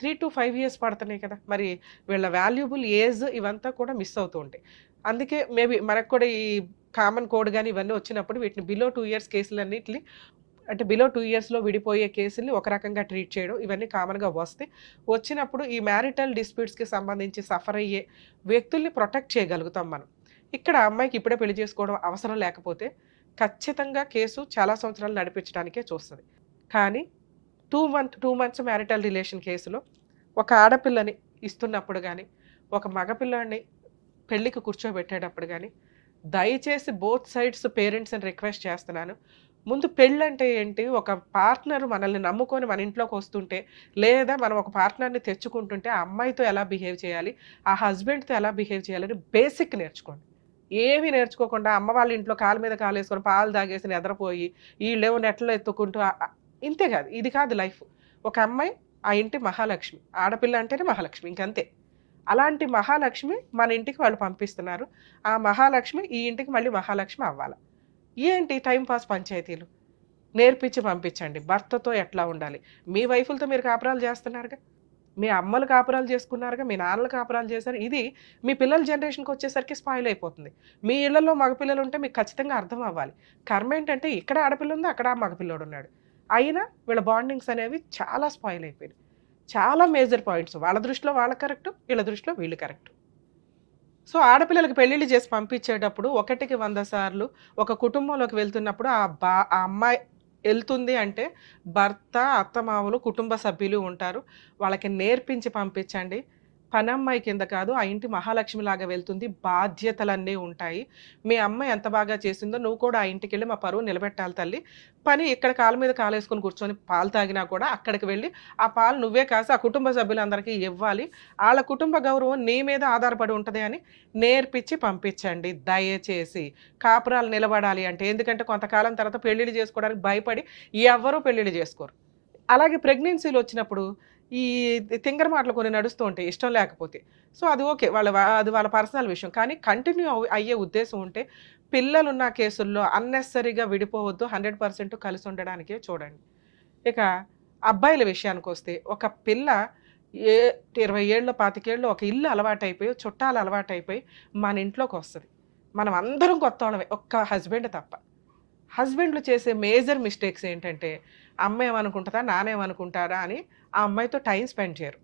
3 to 5 years పడుతున్నాయి కదా. మరి వీళ్ళ వాల్యుబుల్ ఏజ్ ఇవంతా కూడా మిస్ అవుతూ ఉంటాయి. అందుకే మేబీ మనకు కూడా ఈ కామన్ కోడ్ కానీ ఇవన్నీ వచ్చినప్పుడు వీటిని బిలో 2 years కేసులన్నింటినీ అంటే బిలో 2 yearsలో విడిపోయే కేసుల్ని ఒక రకంగా ట్రీట్ చేయడం ఇవన్నీ కామన్గా వచ్చినప్పుడు ఈ మ్యారిటల్ డిస్ప్యూట్స్కి సంబంధించి సఫర్ అయ్యే వ్యక్తుల్ని ప్రొటెక్ట్ చేయగలుగుతాం మనం. ఇక్కడ అమ్మాయికి ఇప్పుడే పెళ్లి చేసుకోవడం అవసరం లేకపోతే ఖచ్చితంగా కేసు చాలా సంవత్సరాలు నడిపించడానికే చూస్తుంది. కానీ 2 months మ్యారిటల్ రిలేషన్ కేసులో ఒక ఆడపిల్లని ఇస్తున్నప్పుడు కానీ, ఒక మగపిల్లాడిని పెళ్ళికి కూర్చోబెట్టేటప్పుడు కానీ దయచేసి బోత్ సైడ్స్ పేరెంట్స్ని రిక్వెస్ట్ చేస్తున్నాను, ముందు పెళ్ళంటే ఏంటి? ఒక పార్ట్నర్ మనల్ని నమ్ముకొని మన ఇంట్లోకి వస్తుంటే, లేదా మనం ఒక పార్ట్నర్‌ని తెచ్చుకుంటుంటే, ఆ అమ్మాయితో ఎలా బిహేవ్ చేయాలి? ఆ హస్బెండ్‌తో ఎలా బిహేవ్ చేయాలని బేసిక్ నేర్చుకోండి. ఏమి నేర్చుకోకుండా అమ్మ వాళ్ళ ఇంట్లో కాలు మీద కాలేసుకొని పాలు తాగేసి నిద్రపోయి, ఈళ్ళేమో నెట్లో ఎత్తుకుంటూ ఇంతే కాదు. ఇది కాదు లైఫ్. ఒక అమ్మాయి ఆ ఇంటి మహాలక్ష్మి. ఆడపిల్ల అంటేనే మహాలక్ష్మి ఇంకంతే. అలాంటి మహాలక్ష్మి మన ఇంటికి వాళ్ళు పంపిస్తున్నారు. ఆ మహాలక్ష్మి ఈ ఇంటికి మళ్ళీ మహాలక్ష్మి అవ్వాల. ఏంటి టైమ్ పాస్ పంచాయతీలు? నేర్పించి పంపించండి. భర్తతో ఎట్లా ఉండాలి? మీ వైఫులతో మీరు కాపురాలు చేస్తున్నారుగా. మీ అమ్మలు కాపురాలు చేసుకున్నారుగా. మీ నాన్నలు కాపురాలు చేశారు. ఇది మీ పిల్లల జనరేషన్‌కొచ్చేసరికి స్పాయిల్ అయిపోతుంది. మీ ఇళ్లలో మగపిల్లలుంటే మీకు ఖచ్చితంగా అర్థం అవ్వాలి. కర్మేంటంటే ఇక్కడ ఆడపిల్ల ఉంది, అక్కడ మగపిల్లోడున్నాడు. అయినా వీళ్ళ బాండింగ్స్ అనేవి చాలా స్పాయిల్ అయిపోయినాయి. చాలా మేజర్ పాయింట్స్. వాళ్ళ దృష్టిలో వాళ్ళు కరెక్టు, వీళ్ళ దృష్టిలో వీళ్ళు కరెక్టు. సో, ఆడపిల్లలకి పెళ్ళిళ్ళు చేసి పంపించేటప్పుడు 1కి 100 సార్లు ఒక కుటుంబంలోకి వెళ్తున్నప్పుడు ఆ అమ్మాయి ఎళ్తుంది అంటే భర్త, అత్తమామలు, కుటుంబ సభ్యులు ఉంటారు. వాళ్ళకి నేర్పించి పంపించండి. పనమ్మాయి కింద కాదు, ఆ ఇంటి మహాలక్ష్మిలాగా వెళ్తుంది. బాధ్యతలన్నీ ఉంటాయి. మీ అమ్మ ఎంత బాగా చేసిందో నువ్వు కూడా ఆ ఇంటికెళ్ళి మా పరువు నిలబెట్టాలి తల్లి. పని ఇక్కడ కాళ్ళ మీద కాలేసుకొని కూర్చొని పాలు తాగినా కూడా అక్కడికి వెళ్ళి ఆ పాలు నువ్వే కాసి ఆ కుటుంబ సభ్యులందరికీ ఇవ్వాలి. ఆళ్ళ కుటుంబ గౌరవం నీ మీద ఆధారపడి ఉంటది అని నేర్పించి పంపించండి దయచేసి. కాపురాలు నిలబడాలి అంటే ఎందుకంటే కొంతకాలం తర్వాత పెళ్ళిళ్ళు చేసుకోవడానికి భయపడి ఎవ్వరూ పెళ్ళిళ్ళు చేసుకోరు. అలాగే ప్రెగ్నెన్సీలు వచ్చినప్పుడు ఈ తింగర మాటలు కొన్ని నడుస్తూ ఉంటాయి ఇష్టం లేకపోతే. సో, అది ఓకే. అది వాళ్ళ పర్సనల్ విషయం. కానీ కంటిన్యూ అయ్యే ఉద్దేశం ఉంటే పిల్లలున్న కేసుల్లో అన్నెసెసరీగా విడిపోవద్దు. 100% కలిసి ఉండడానికే చూడండి. ఇక అబ్బాయిల విషయానికొస్తే ఒక పిల్ల ఏ 20 ఏళ్ళో, 25 ఏళ్ళో ఒక ఇల్లు అలవాటైపోయి, చుట్టాలు అలవాటైపోయి మన ఇంట్లోకొస్తది. మనం అందరం కొత్తోళ్ళమే. ఒక్క హస్బెండ్ తప్ప. హస్బెండ్‌లు చేసే మేజర్ మిస్టేక్స్ ఏంటంటే, అమ్మ ఏమనుకుంటదా? నాన్న ఏమనుకుంటారా? అని ఆ అమ్మాయితో టైమ్ స్పెండ్ చేయరు.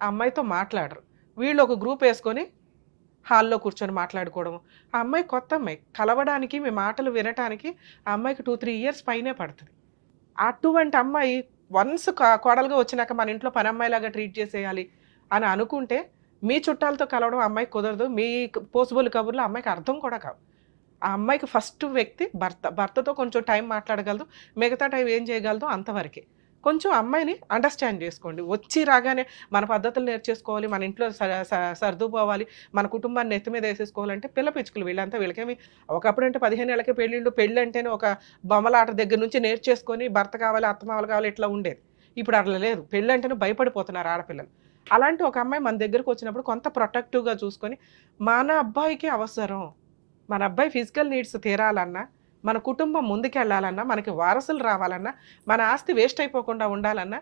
ఆ అమ్మాయితో మాట్లాడరు. వీళ్ళు ఒక గ్రూప్ ఏసుకొని హాల్‌లో కూర్చొని మాట్లాడుకోవడం. ఆ అమ్మాయి కొత్త అమ్మాయి. కలవడానికి, మీ మాటలు వినటానికి ఆ అమ్మాయికి 2, 3 ఇయర్స్ పైనే పడతది. అటువంటి అమ్మాయి వన్స్ కోడలుగా వచ్చినాక మన ఇంట్లో పనమ్మాయిలాగా ట్రీట్ చేసేయాలి అని అనుకుంటే, మీ చుట్టాలతో కలవడం ఆ అమ్మాయికి కుదరదు. మీ పోసిబుల్ కబుర్లు ఆ అమ్మాయికి అర్థం కూడా కావు. ఆ అమ్మాయికి ఫస్ట్ వ్యక్తి భర్త. భర్తతో కొంచెం టైం మాట్లాడగలదు. మిగతా టైం ఏం చేయగలదో అంతవరకే. కొంచెం అమ్మాయిని అండర్‌స్టాండ్ చేసుకోండి. వచ్చి రాగానే మన పద్ధతులు నేర్చేసుకోవాలి, మన ఇంట్లో సర్దుకుపోవాలి, మన కుటుంబాన్ని నెత్తి మీద ఏసేసుకోవాలంటే పిల్ల పిచ్చుకలు వీళ్ళంతా. వీళ్ళకేమి ఒకప్పుడంటే 15 ఏళ్ళకే పెళ్ళిళ్ళు, పెళ్ళంటేనే ఒక బొమ్మలాట దగ్గర నుంచి నేర్చేసుకొని భర్త కావాలి, అత్తమామలు కావాలి ఇట్లా ఉండేది. ఇప్పుడు అట్లా లేదు. పెళ్ళంటేనే భయపడిపోతున్నారు ఆడపిల్లలు. అలాంటి ఒక అమ్మాయి మన దగ్గరకొచ్చినప్పుడు కొంత ప్రొటెక్టివ్‌గా చూసుకొని, మన అబ్బాయికి అవసరం. మన అబ్బాయి ఫిజికల్ నీడ్స్ తీరాలన్నా, మన కుటుంబం ముందుకెళ్ళాలన్నా, మనకి వారసులు రావాలన్నా, మన ఆస్తి వేస్ట్ అయిపోకుండా ఉండాలన్నా,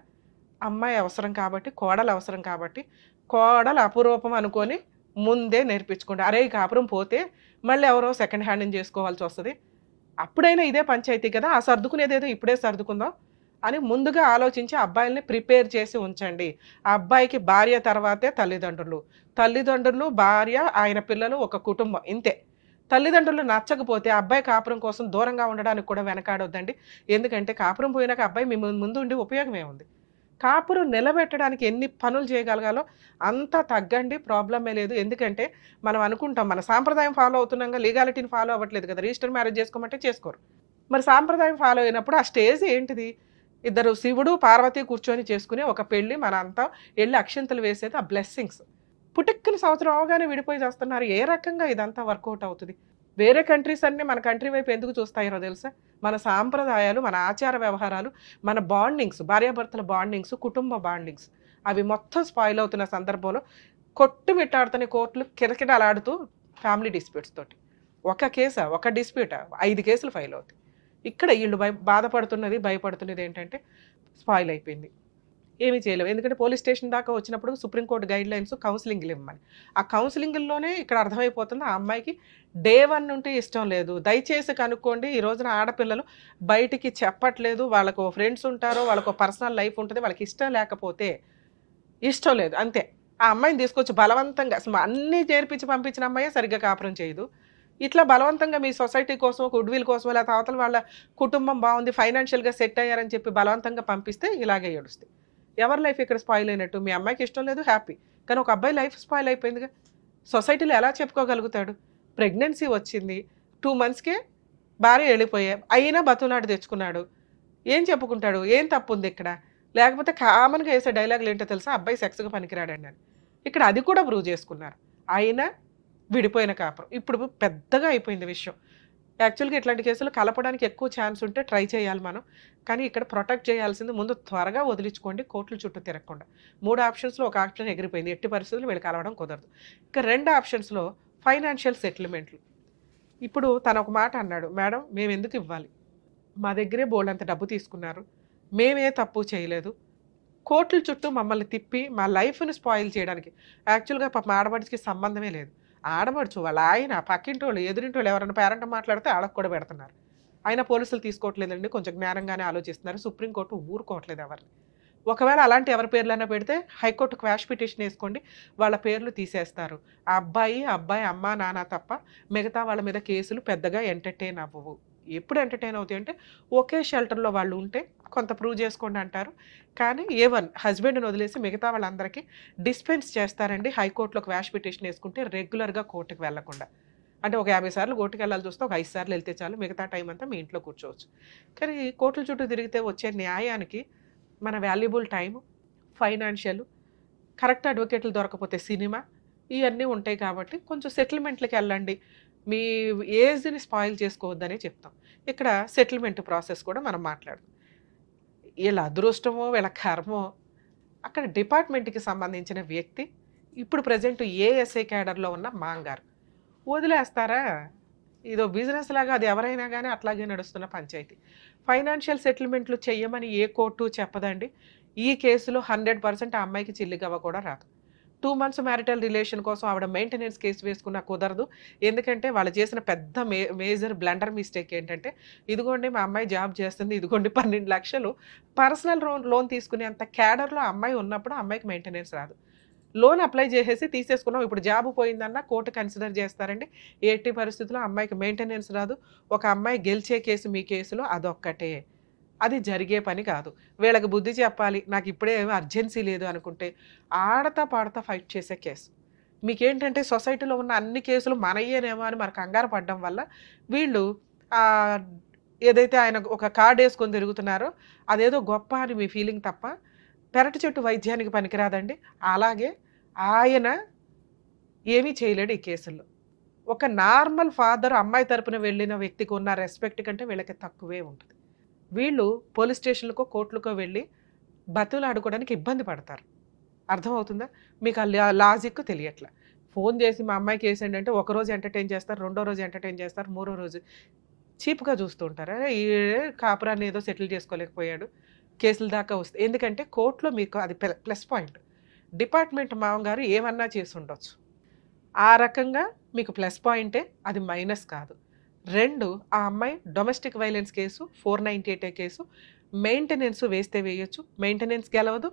అమ్మాయి అవసరం కాబట్టి, కోడలు అవసరం కాబట్టి, కోడలు అపురూపం అనుకోని ముందే నేర్పించుకోండి. అరే! ఈ కాపురం పోతే మళ్ళీ ఎవరో సెకండ్ హ్యాండ్‌ని చేసుకోవాల్సొస్తది. అప్పుడైనా ఇదే పంచాయతీ కదా! ఆ సర్దుకునేదేదో ఇప్పుడే సర్దుకుందాం అని ముందుగా ఆలోచించి అబ్బాయిల్ని ప్రిపేర్ చేసి ఉంచండి. ఆ అబ్బాయికి భార్య తర్వాతే తల్లిదండ్రులు. తల్లిదండ్రులు, భార్య, ఆయన పిల్లలు, ఒక కుటుంబం ఇంతే. తల్లిదండ్రులు నచ్చకపోతే అబ్బాయి కాపురం కోసం దూరంగా ఉండడానికి కూడా వెనకాడొద్దండి. ఎందుకంటే కాపురం పోయినాక అబ్బాయి మీ ముందు ఉండి ఉపయోగం ఏముంది? కాపురం నిలబెట్టడానికి ఎన్ని పనులు చేయగలగాలో అంతా తగ్గండి. ప్రాబ్లమే లేదు. ఎందుకంటే మనం అనుకుంటాం మన సాంప్రదాయం ఫాలో అవుతున్నాంగా లీగాలిటీని ఫాలో అవ్వట్లేదు కదా! రిజిస్టర్ మ్యారేజ్ చేసుకోమంటే చేసుకోరు. మరి సాంప్రదాయం ఫాలో అయినప్పుడు ఆ స్టేజ్ ఏంటిది? ఇద్దరు శివుడు, పార్వతి కూర్చొని చేసుకునే ఒక పెళ్లి మనంతా ఎళ్లి అక్షింతలు వేసేది ఆ బ్లెస్సింగ్స్. పుటిక్కని సంవత్సరం అవగానే విడిపోయి చేస్తున్నారు. ఏ రకంగా ఇదంతా వర్కౌట్ అవుతది? వేరే కంట్రీస్ అన్నీ మన కంట్రీ వైపు ఎందుకు చూస్తాయో తెలుసా? మన సాంప్రదాయాలు, మన ఆచార వ్యవహారాలు, మన బాండింగ్స్, భార్యాభర్తల బాండింగ్స్, కుటుంబ బాండింగ్స్ అవి మొత్తం స్పాయిల్ అవుతున్న సందర్భంలో కొట్టుమిట్టాడుతున్న కోర్టులు కిరకిటలాడుతూ ఫ్యామిలీ డిస్ప్యూట్స్ తోటి. ఒక కేసా? ఒక డిస్ప్యూటా? 5 కేసులు ఫైల్ అవుతాయి. ఇక్కడ ఈళ్ళు బాధపడుతున్నది, భయపడుతున్నది ఏంటంటే స్పాయిల్ అయిపోయింది. ఏమీ చేయలేము. ఎందుకంటే పోలీస్ స్టేషన్ దాకా వచ్చినప్పుడు సుప్రీంకోర్టు గైడ్‌లైన్స్ కౌన్సెలింగ్‌లు ఇవ్వమని. ఆ కౌన్సెలింగ్‌ల్లోనే ఇక్కడ అర్థమైపోతుంది ఆ అమ్మాయికి డే 1 నుండి ఇష్టం లేదు. దయచేసి కనుక్కోండి. ఈ రోజున ఆడపిల్లలు బయటికి చెప్పట్లేదు. వాళ్ళకో ఫ్రెండ్స్ ఉంటారు. వాళ్ళకో పర్సనల్ లైఫ్ ఉంటది. వాళ్ళకి ఇష్టం లేకపోతే ఇష్టం లేదు అంతే. ఆ అమ్మాయిని తీసుకొచ్చి బలవంతంగా అసలు అన్నీ చేర్పించి పంపించిన అమ్మాయే సరిగ్గా కాపురం చేయదు. ఇట్లా బలవంతంగా మీ సొసైటీ కోసం, గుడ్ విల్ కోసమో లేకపోతే అవతల వాళ్ళ కుటుంబం బాగుంది, ఫైనాన్షియల్‌గా సెట్ అయ్యారని చెప్పి బలవంతంగా పంపిస్తే ఇలాగే ఏడుస్తాయి. ఎవరి లైఫ్ ఇక్కడ స్పాయిల్ అయినట్టు? మీ అమ్మాయికి ఇష్టం లేదు హ్యాపీ. కానీ ఒక అబ్బాయి లైఫ్ స్పాయిల్ అయిపోయిందిగా. సొసైటీలో ఎలా చెప్పుకోగలుగుతాడు? ప్రెగ్నెన్సీ వచ్చింది. 2 మంత్స్‌కే భార్య వెళ్ళిపోయా అయినా బతులాడి తెచ్చుకున్నాడు. ఏం చెప్పుకుంటాడు? ఏం తప్పు ఉంది ఇక్కడ? లేకపోతే కామన్‌గా ఏసే డైలాగులు ఏంటో తెలుసా? అబ్బాయి సెక్స్‌కి పనికిరాడండి అని. ఇక్కడ అది కూడా ప్రూవ్ చేసుకున్నారు. అయినా విడిపోయిన కాపురం. ఇప్పుడు పెద్దగా అయిపోయింది విషయం. యాక్చువల్‌గా ఇట్లాంటి కేసులు కలపడానికి ఎక్కువ ఛాన్స్ ఉంటే ట్రై చేయాలి మనం. కానీ ఇక్కడ ప్రొటెక్ట్ చేయాల్సింది ముందు త్వరగా వదిలించుకోండి కోర్టుల చుట్టూ తిరగకుండా. 3 ఆప్షన్స్‌లో ఒక ఆప్షన్ ఎగిరిపోయింది. ఎట్టి పరిస్థితుల్లో వీళ్ళు కలవడం కుదరదు. ఇక 2 ఆప్షన్స్‌లో ఫైనాన్షియల్ సెటిల్మెంట్లు. ఇప్పుడు తను ఒక మాట అన్నాడు, మేడం మేమెందుకు ఇవ్వాలి? మా దగ్గరే బోలెడంత డబ్బు తీసుకున్నారు. మేమే తప్పు చేయలేదు. కోర్టుల చుట్టూ మమ్మల్ని తిప్పి మా లైఫ్‌ని స్పాయిల్ చేయడానికి. యాక్చువల్‌గా పాపం ఆడపడుచుకి సంబంధమే లేదు. ఆడపడుచు వాళ్ళ ఆయన, పక్కింటోళ్ళు, ఎదురింటోళ్ళు ఎవరైనా పేరెంట్ మాట్లాడితే ఆళ్ళకి కూడా పెడుతున్నారు. అయినా పోలీసులు తీసుకోవట్లేదండి. కొంచెం జ్ఞానంగానే ఆలోచిస్తున్నారు. సుప్రీంకోర్టు ఊరుకోవట్లేదు ఎవరిని. ఒకవేళ అలాంటి ఎవరి పేర్లైనా పెడితే హైకోర్టు క్వాష్ పిటిషన్ వేసుకోండి. వాళ్ళ పేర్లు తీసేస్తారు. ఆ అబ్బాయి, అమ్మ, నాన్న తప్ప మిగతా వాళ్ళ మీద కేసులు పెద్దగా ఎంటర్‌టైన్ అవ్వవు. ఎప్పుడు ఎంటర్‌టైన్ అవుతాయి అంటే ఒకే షెల్టర్‌లో వాళ్ళు ఉంటే కొంత ప్రూవ్ చేసుకోండి అంటారు. కానీ హస్బెండ్‌ని వదిలేసి మిగతా వాళ్ళందరికీ డిస్పెన్స్ చేస్తారండి. హైకోర్టులో క్వాష్ పిటిషన్ వేసుకుంటే రెగ్యులర్‌గా కోర్టుకి వెళ్ళకుండా. అంటే ఒక 50 సార్లు కోర్టుకి వెళ్ళాల్సి వస్తే ఒక 5 సార్లు వెళ్తే చాలు. మిగతా టైం అంతా మీ ఇంట్లో కూర్చోవచ్చు. కానీ కోర్టుల చుట్టూ తిరిగితే వచ్చే న్యాయానికి మన వాల్యుబుల్ టైము, ఫైనాన్షియల్, కరెక్ట్ అడ్వకేట్లు దొరకకపోతే సినిమా ఇవన్నీ ఉంటాయి కాబట్టి కొంచెం సెటిల్మెంట్‌లకి వెళ్ళండి. మీ ఏజ్‌ని స్పాయిల్ చేసుకోవద్దనే చెప్తాం. ఇక్కడ సెటిల్మెంట్ ప్రాసెస్ కూడా మనం మాట్లాడదాం. వీళ్ళ అదృష్టమో, వీళ్ళ కర్మో అక్కడ డిపార్ట్మెంట్‌కి సంబంధించిన వ్యక్తి ఇప్పుడు ప్రెజెంట్ ఏఎస్ఐ క్యాడర్‌లో ఉన్న మాంగారు. వదిలేస్తారా? ఇదో బిజినెస్ లాగా అది ఎవరైనా గానీ అట్లాగే నడుస్తున్న పంచాయతీ. ఫైనాన్షియల్ సెటిల్మెంట్లు చెయ్యమని ఏ కోర్టు చెప్పదండి. ఈ కేసులో 100% ఆ అమ్మాయికి చిల్లిగవ్వ కూడా రాదు. 2 మంత్స్ మ్యారిటల్ రిలేషన్ కోసం ఆవిడ మెయింటెనెన్స్ కేసు వేసుకున్నా కుదరదు. ఎందుకంటే వాళ్ళు చేసిన పెద్ద మేజర్ బ్లండర్ మిస్టేక్ ఏంటంటే, ఇదిగోండి మా అమ్మాయి జాబ్ చేస్తుంది. ఇదిగోండి 12 లక్షలు పర్సనల్ లోన్ తీసుకునేంత క్యాడర్‌లో ఆ అమ్మాయి ఉన్నప్పుడు ఆ అమ్మాయికి మెయింటెనెన్స్ రాదు. లోన్ అప్లై చేసేసి తీసేసుకున్నాం. ఇప్పుడు జాబ్ పోయిందన్నా కోర్టు కన్సిడర్ చేస్తారండి. ఎట్టి పరిస్థితుల్లో అమ్మాయికి మెయింటెనెన్స్ రాదు. ఒక అమ్మాయి గెలిచే కేసు మీ కేసులో అదొక్కటే. అది జరిగే పని కాదు. వీళ్ళకి బుద్ధి చెప్పాలి. నాకు ఇప్పుడే అర్జెన్సీ లేదు అనుకుంటే ఆడతా పాడతా ఫైట్ చేసే కేసు. మీకేంటంటే సొసైటీలో ఉన్న అన్ని కేసులు మనయ్యేనేమో అని మరి కంగారు పడడం వల్ల వీళ్ళు ఆహ్, ఏదైతే ఆయన ఒక కార్డ్ ఏసుకొని తిరుగుతున్నారో అదేదో గొప్ప అని మీ ఫీలింగ్ తప్ప పెరటి చెట్టు వైద్యానికి పనికిరాదండి. అలాగే ఆయన ఏమీ చేయలేడు ఈ కేసుల్లో. ఒక నార్మల్ ఫాదర్ అమ్మాయి తరపున వెళ్ళిన వ్యక్తికి ఉన్న రెస్పెక్ట్ కంటే వీళ్ళకి తక్కువే ఉంటుంది. వీళ్ళు పోలీస్ స్టేషన్‌లకో, కోర్టులకో వెళ్ళి బతులాడుకోవడానికి ఇబ్బంది పడతారు. అర్థమవుతుందా? మీకు ఆ లాజిక్ తెలియట్ల. ఫోన్ చేసి మా అమ్మాయికి ఏసేయండి అంటే ఒకరోజు ఎంటర్‌టైన్ చేస్తారు, రెండో రోజు ఎంటర్‌టైన్ చేస్తారు, మూడో రోజు చీప్‌గా చూస్తూ ఉంటారు. అరే! కాపురాన్ని ఏదో సెటిల్ చేసుకోలేకపోయాడు. కేసుల దాకా వస్తాయి. ఎందుకంటే కోర్టులో మీకు అది ప్లస్ పాయింట్. డిపార్ట్మెంట్ మామగారు ఏమన్నా చేసుండొచ్చు. ఆ రకంగా మీకు ప్లస్ పాయింటే, అది మైనస్ కాదు. 2 ఆ అమ్మాయి domestic violence case 498 case maintenance వేస్తే వేయొచ్చు. మెయింటెనెన్స్ గెలవదు,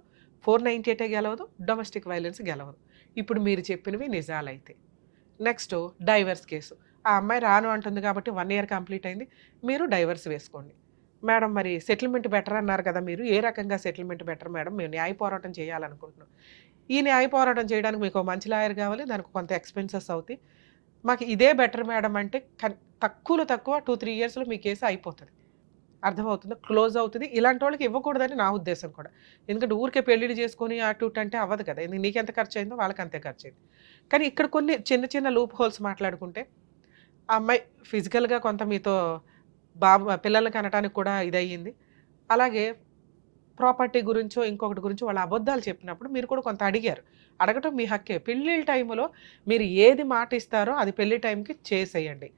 498 గెలవదు, డొమెస్టిక్ వైలెన్స్ గెలవదు. ఇప్పుడు మీరు చెప్పినవి నిజాలైతే. Next divorce case. ఆ అమ్మాయి రాను అంటుంది కాబట్టి 1 ఇయర్ కంప్లీట్ అయింది. మీరు డైవర్స్ వేసుకోండి. మేడం మరి సెటిల్మెంట్ బెటర్ అన్నారు కదా మీరు. ఏ రకంగా సెటిల్మెంట్ బెటర్ మేడం? మేము న్యాయ పోరాటం చేయాలనుకుంటున్నాం. ఈ న్యాయ పోరాటం చేయడానికి మీకు మంచి లాయర్ కావాలి. దానికి కొంత ఎక్స్‌పెన్సెస్ అవుతాయి. మాకు ఇదే బెటర్ మేడం అంటే తక్కువలో తక్కువ 2, 3 ఇయర్స్‌లో మీ కేసు అయిపోతది. అర్థమవుతుందా? క్లోజ్ అవుతది. ఇలాంటి వాళ్ళకి ఇవ్వకూడదని నా ఉద్దేశం కూడా. ఎందుకంటే ఊరికే పెళ్లిళ్ళు చేసుకొని అటు ఇటు అంటే అవ్వదు కదా! నీకెంత ఖర్చయిందో వాళ్ళకి అంతే ఖర్చయింది. కానీ ఇక్కడ కొన్ని చిన్న చిన్న లూప్ హోల్స్ మాట్లాడుకుంటే ఆ అమ్మాయి ఫిజికల్‌గా కొంత మీతో పిల్లల్ని కనటానికి కూడా ఇదయ్యింది. అలాగే ప్రాపర్టీ గురించో, ఇంకొకటి గురించో వాళ్ళు అబద్ధాలు చెప్పినప్పుడు మీరు కూడా కొంత అడిగారు. అడగటం మీ హక్కే. పెళ్ళిళ్ళ టైంలో మీరు ఏది మాట ఇస్తారో అది పెళ్లి టైంకి చేసేయండి.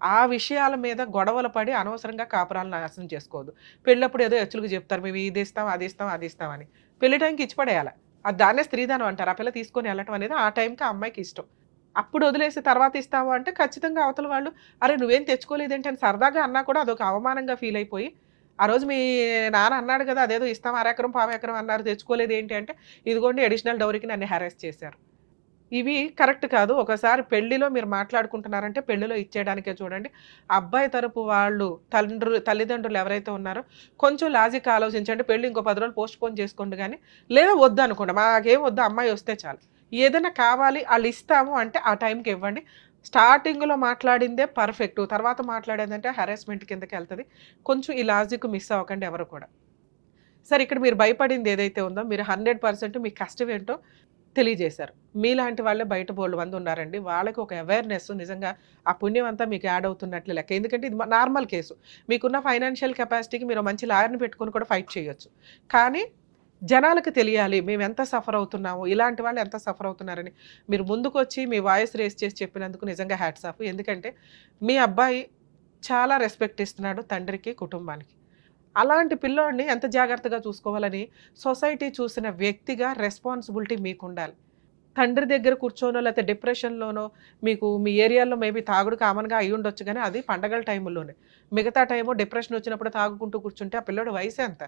ఆ విషయాల మీద గొడవలు పడి అనవసరంగా కాపురాలను నాశనం చేసుకోవద్దు. పెళ్ళప్పుడు ఏదో ఎచ్చులుగా చెప్తారు. మేము ఇది ఇస్తాం, అది ఇస్తాం, అది ఇస్తాం అని. పెళ్లి టైంకి ఇచ్చి పడేయాల. అది దాన్నే స్త్రీధనం అంటారు. ఆ పిల్ల తీసుకొని వెళ్ళటం అనేది ఆ టైంకి ఆ అమ్మాయికి ఇష్టం. అప్పుడు వదిలేసి తర్వాత ఇస్తాము అంటే ఖచ్చితంగా అవతల వాళ్ళు అరే నువ్వేం తెచ్చుకోలేదేంటి అని సరదాగా అన్నా కూడా అదొక అవమానంగా ఫీల్ అయిపోయి ఆ రోజు మీ నాన్న అన్నాడు కదా అదేదో ఇస్తాం అరెకరం పావెకరం అన్నారు తెచ్చుకోలేదు ఏంటి అంటే ఇదిగోండి అడిషనల్ డౌరీకి నన్ను హెరాస్ చేశారు. ఇవి కరెక్ట్ కాదు. ఒకసారి పెళ్లిలో మీరు మాట్లాడుకుంటున్నారంటే పెళ్లిలో ఇచ్చేయడానికే చూడండి. అబ్బాయి తరపు వాళ్ళు తల్లిదండ్రులు ఎవరైతే ఉన్నారో కొంచెం లాజిక్ ఆలోచించండి. పెళ్లి ఇంకో 10 రోజులు పోస్ట్ పోన్ చేసుకోండి కానీ లేదా వద్దు అనుకోండి. మాకేం వద్దు అమ్మాయి వస్తే చాలు. ఏదైనా కావాలి వాళ్ళు ఇస్తాము అంటే ఆ టైంకి ఇవ్వండి. స్టార్టింగ్లో మాట్లాడిందే పర్ఫెక్ట్, తర్వాత మాట్లాడేదంటే హెరాస్మెంట్ కిందకి వెళ్తుంది. కొంచెం ఈ లాజిక్ మిస్ అవ్వకండి ఎవరు కూడా. సరే, ఇక్కడ మీరు భయపడింది ఏదైతే ఉందో మీరు 100% మీ కష్టం ఏంటో తెలియజేశారు. మీలాంటి వాళ్ళే బయట బోల్డ్ మంది ఉన్నారండి. వాళ్ళకి ఒక అవేర్నెస్ నిజంగా ఆ పుణ్యం అంతా మీకు యాడ్ అవుతున్నట్లు లెక్క. ఎందుకంటే ఇది నార్మల్ కేసు. మీకున్న ఫైనాన్షియల్ కెపాసిటీకి మీరు మంచి లాయర్ని పెట్టుకొని కూడా ఫైట్ చేయొచ్చు. కానీ జనాలకు తెలియాలి మేము ఎంత సఫర్ అవుతున్నాము, ఇలాంటి వాళ్ళు ఎంత సఫర్ అవుతున్నారని మీరు ముందుకు వచ్చి మీ వాయిస్ రేస్ చేసి చెప్పినందుకు నిజంగా హ్యాట్స్ ఆఫ్. ఎందుకంటే మీ అబ్బాయి చాలా రెస్పెక్ట్ ఇస్తున్నాడు తండ్రికి, కుటుంబానికి. అలాంటి పిల్లోడిని ఎంత జాగ్రత్తగా చూసుకోవాలని సొసైటీ చూసిన వ్యక్తిగా రెస్పాన్సిబిలిటీ మీకు ఉండాలి. తండ్రి దగ్గర కూర్చోనో లేకపోతే డిప్రెషన్లోనో మీకు మీ ఏరియాలో మేబీ తాగుడు కామన్గా అయి ఉండొచ్చు, కానీ అది పండగల టైంలోనే. మిగతా టైము డిప్రెషన్ వచ్చినప్పుడు తాగుకుంటూ కూర్చుంటే ఆ పిల్లోడు వయసు ఎంత?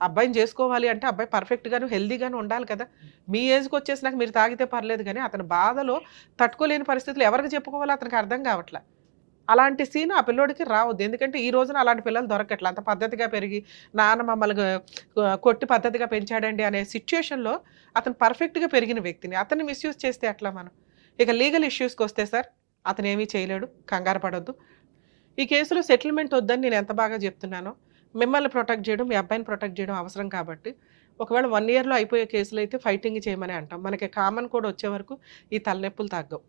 అబ్బాయిని చేసుకోవాలి అంటే అబ్బాయి పర్ఫెక్ట్గాను హెల్దీగాను ఉండాలి కదా. మీ ఏజ్కి వచ్చేసినాక మీరు తాగితే పర్లేదు, కానీ అతని బాధలో తట్టుకోలేని పరిస్థితులు ఎవరికి చెప్పుకోవాలో అతనికి అర్థం కావట్లే. అలాంటి సీన్ ఆ పిల్లోడికి రావద్దు. ఎందుకంటే ఈ రోజున అలాంటి పిల్లలు దొరకట్లే. అంత పద్ధతిగా పెరిగి నాన్న మమ్మల్ని కొట్టి పద్ధతిగా పెంచాడండి అనే సిచ్యుయేషన్లో అతను పర్ఫెక్ట్గా పెరిగిన వ్యక్తిని అతన్ని మిస్యూజ్ చేస్తే ఎట్లా మనం? ఇక లీగల్ ఇష్యూస్కి వస్తే సార్, అతను ఏమీ చేయలేడు, కంగారు పడొద్దు. ఈ కేసులో సెటిల్మెంట్ వద్దని నేను ఎంత బాగా చెప్తున్నానో, మిమ్మల్ని ప్రొటెక్ట్ చేయడం, మీ అబ్బాయిని ప్రొటెక్ట్ చేయడం అవసరం కాబట్టి ఒకవేళ 1 ఇయర్లో అయిపోయే కేసులు అయితే ఫైటింగ్ చేయమని అంటాం. మనకి కామన్ కూడా వచ్చే వరకు ఈ తలనొప్పులు తగ్గవు.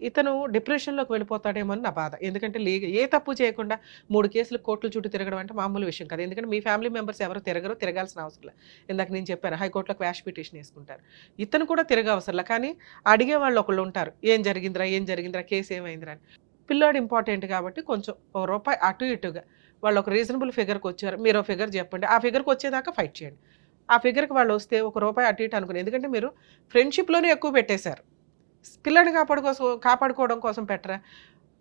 ఇతను డిప్రెషన్లోకి వెళ్ళిపోతాడేమో అని నా బాధ. ఎందుకంటే ఏ తప్పు చేయకుండా 3 కేసులు కోర్టుల చుట్టూ తిరగడం అంటే మామూలు విషయం కాదు. ఎందుకంటే మీ ఫ్యామిలీ మెంబర్స్ ఎవరు తిరగాల్సిన అవసరం లేదు. ఇందాక నేను చెప్పాను, హైకోర్టులో క్వాష్ పిటిషన్ వేసుకుంటారు. ఇతను కూడా తిరగవసరంలా, కానీ అడిగే వాళ్ళు ఒకళ్ళు ఉంటారు, ఏం జరిగిందిరా, కేసు ఏమైందిరా అని. పిల్లాడు ఇంపార్టెంట్ కాబట్టి కొంచెం ₹1 అటు ఇటుగా వాళ్ళు ఒక రీజనబుల్ ఫిగర్కి వచ్చారు, మీరు ఒక ఫిగర్ చెప్పండి, ఆ ఫిగర్కి వచ్చేదాకా ఫైట్ చేయండి. ఆ ఫిగర్కి వాళ్ళు వస్తే ₹1 అటు ఇటు అనుకుని, ఎందుకంటే మీరు ఫ్రెండ్షిప్లోనే ఎక్కువ పెట్టేశారు. పిల్లాడిని కాపాడుకోవడం కోసం పెట్టరా?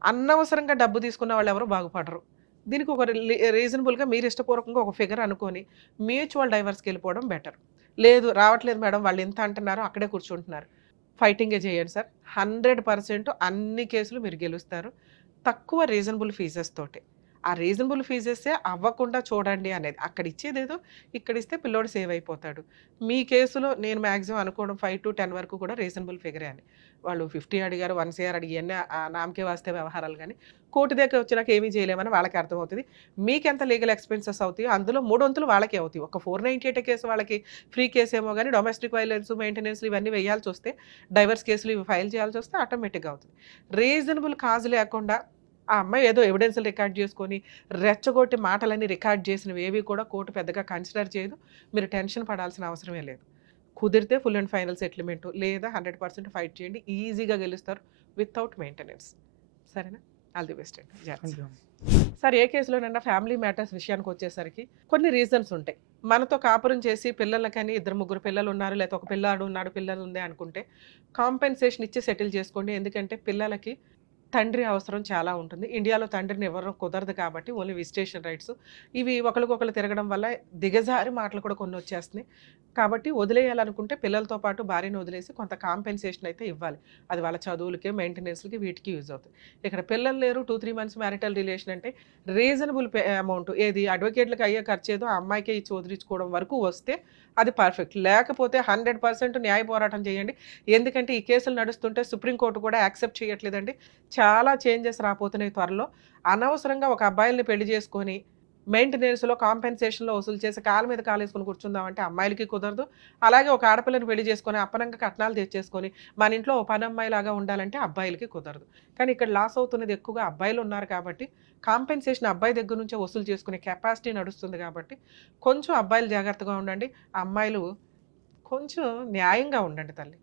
అనవసరంగా డబ్బు తీసుకున్న వాళ్ళు ఎవరు బాగుపడరు. దీనికి ఒక రీజనబుల్గా మీరు ఇష్టపూర్వకంగా ఒక ఫిగర్ అనుకొని మ్యూచువల్ డైవర్స్కి వెళ్ళిపోవడం బెటర్. లేదు రావట్లేదు మేడం, వాళ్ళు ఎంత అంటున్నారో అక్కడే కూర్చుంటున్నారు, ఫైటింగే చేయండి సార్. 100% అన్ని కేసులు మీరు గెలుస్తారు, తక్కువ రీజనబుల్ ఫీజెస్ తోటి. ఆ రీజనబుల్ ఫీజెసే అవ్వకుండా చూడండి అనేది. అక్కడ ఇచ్చేదేదో ఇక్కడ ఇస్తే పిల్లోడు సేవ్ అయిపోతాడు. మీ కేసులో నేను మ్యాక్సిమం అనుకోవడం 5 to 10 వరకు కూడా రీజనబుల్ ఫిగరే అని. వాళ్ళు 50 అడిగారు, 1 CR అడిగి ఇవన్నీ నామకే వాస్తే వ్యవహారాలు, కానీ కోర్టు దగ్గర వచ్చినాక ఏమీ చేయలేమని వాళ్ళకి అర్థమవుతుంది. మీకు ఎంత లీగల్ ఎక్స్పెన్సెస్ అవుతాయో అందులో 3 వంతులు వాళ్ళకే అవుతాయి. ఒక 498 కేసు వాళ్ళకి ఫ్రీ కేసు ఏమో, కానీ డొమెస్టిక్ వైలెన్స్, మెయింటెనెన్స్ ఇవన్నీ వేయాల్సి వస్తే, డైవర్స్ కేసులు ఇవి ఫైల్ చేయాల్సి వస్తే ఆటోమేటిక్గా అవుతుంది. రీజనబుల్ కాజు లేకుండా ఆ అమ్మాయి ఏదో ఎవిడెన్స్లు రికార్డ్ చేసుకొని రెచ్చగొట్టి మాటలన్నీ రికార్డ్ చేసినవి ఏవి కూడా కోర్టు పెద్దగా కన్సిడర్ చేయదు. మీరు టెన్షన్ పడాల్సిన అవసరమే లేదు. కుదిరితే ఫుల్ అండ్ ఫైనల్ సెటిల్మెంట్, లేదా 100% ఫైట్ చేయండి, ఈజీగా గెలుస్తారు వితౌట్ మెయింటెనెన్స్. సరేనా? ఆల్ ది బెస్ట్ అండి. సార్, ఏ కేసులోనైనా ఫ్యామిలీ మ్యాటర్స్ విషయానికి వచ్చేసరికి కొన్ని రీజన్స్ ఉంటాయి. మనతో కాపురం చేసి పిల్లలకని 2-3 పిల్లలు ఉన్నారు, లేకపోతే ఒక పిల్లాడు ఉన్నాడు, పిల్లలు ఉంది అనుకుంటే కాంపెన్సేషన్ ఇచ్చి సెటిల్ చేసుకోండి. ఎందుకంటే పిల్లలకి తండ్రి అవసరం చాలా ఉంటుంది. ఇండియాలో తండ్రిని ఇవ్వడం కుదరదు కాబట్టి ఓన్లీ విజిటేషన్ రైట్స్ ఇవి ఒకరికొకరు తిరగడం వల్ల దిగజారి మాటలు కూడా కొన్ని వచ్చేస్తున్నాయి. కాబట్టి వదిలేయాలనుకుంటే పిల్లలతో పాటు భార్యను వదిలేసి కొంత కాంపెన్సేషన్ అయితే ఇవ్వాలి. అది వాళ్ళ చదువులకి, మెయింటెనెన్స్కి, వీటికి యూజ్ అవుతుంది. ఇక్కడ పిల్లలు లేరు, 2-3 months మ్యారిటల్ రిలేషన్ అంటే రీజనబుల్ అమౌంట్ ఏది అడ్వకేట్లకు అయ్యే ఖర్చు ఏదో ఆ అమ్మాయికే ఇచ్చి వదిలించుకోవడం వరకు వస్తే అది పర్ఫెక్ట్. లేకపోతే 100% న్యాయ పోరాటం చేయండి. ఎందుకంటే ఈ కేసులు నడుస్తుంటే సుప్రీంకోర్టు కూడా యాక్సెప్ట్ చేయట్లేదండి. చాలా చేంజెస్ రాబోతున్నాయి త్వరలో. అనవసరంగా ఒక అబ్బాయిల్ని పెళ్లి చేసుకొని మెయింటెనెన్స్లో, కాంపెన్సేషన్లో వసూలు చేసి కాలు మీద కాలేసుకొని కూర్చుందామంటే అమ్మాయిలకి కుదరదు. అలాగే ఒక ఆడపిల్లని పెళ్లి చేసుకొని అప్పనంగా కట్నాలు తెచ్చేసుకొని మన ఇంట్లో ఓ పని అమ్మాయిలాగా ఉండాలంటే అబ్బాయిలకి కుదరదు. కానీ ఇక్కడ లాస్ అవుతున్నది ఎక్కువగా అబ్బాయిలు ఉన్నారు కాబట్టి కాంపెన్సేషన్ అబ్బాయి దగ్గర నుంచే వసూలు చేసుకునే కెపాసిటీ నడుస్తుంది కాబట్టి కొంచెం అబ్బాయిలు జాగ్రత్తగా ఉండండి, అమ్మాయిలు కొంచెం న్యాయంగా ఉండండి తల్లి.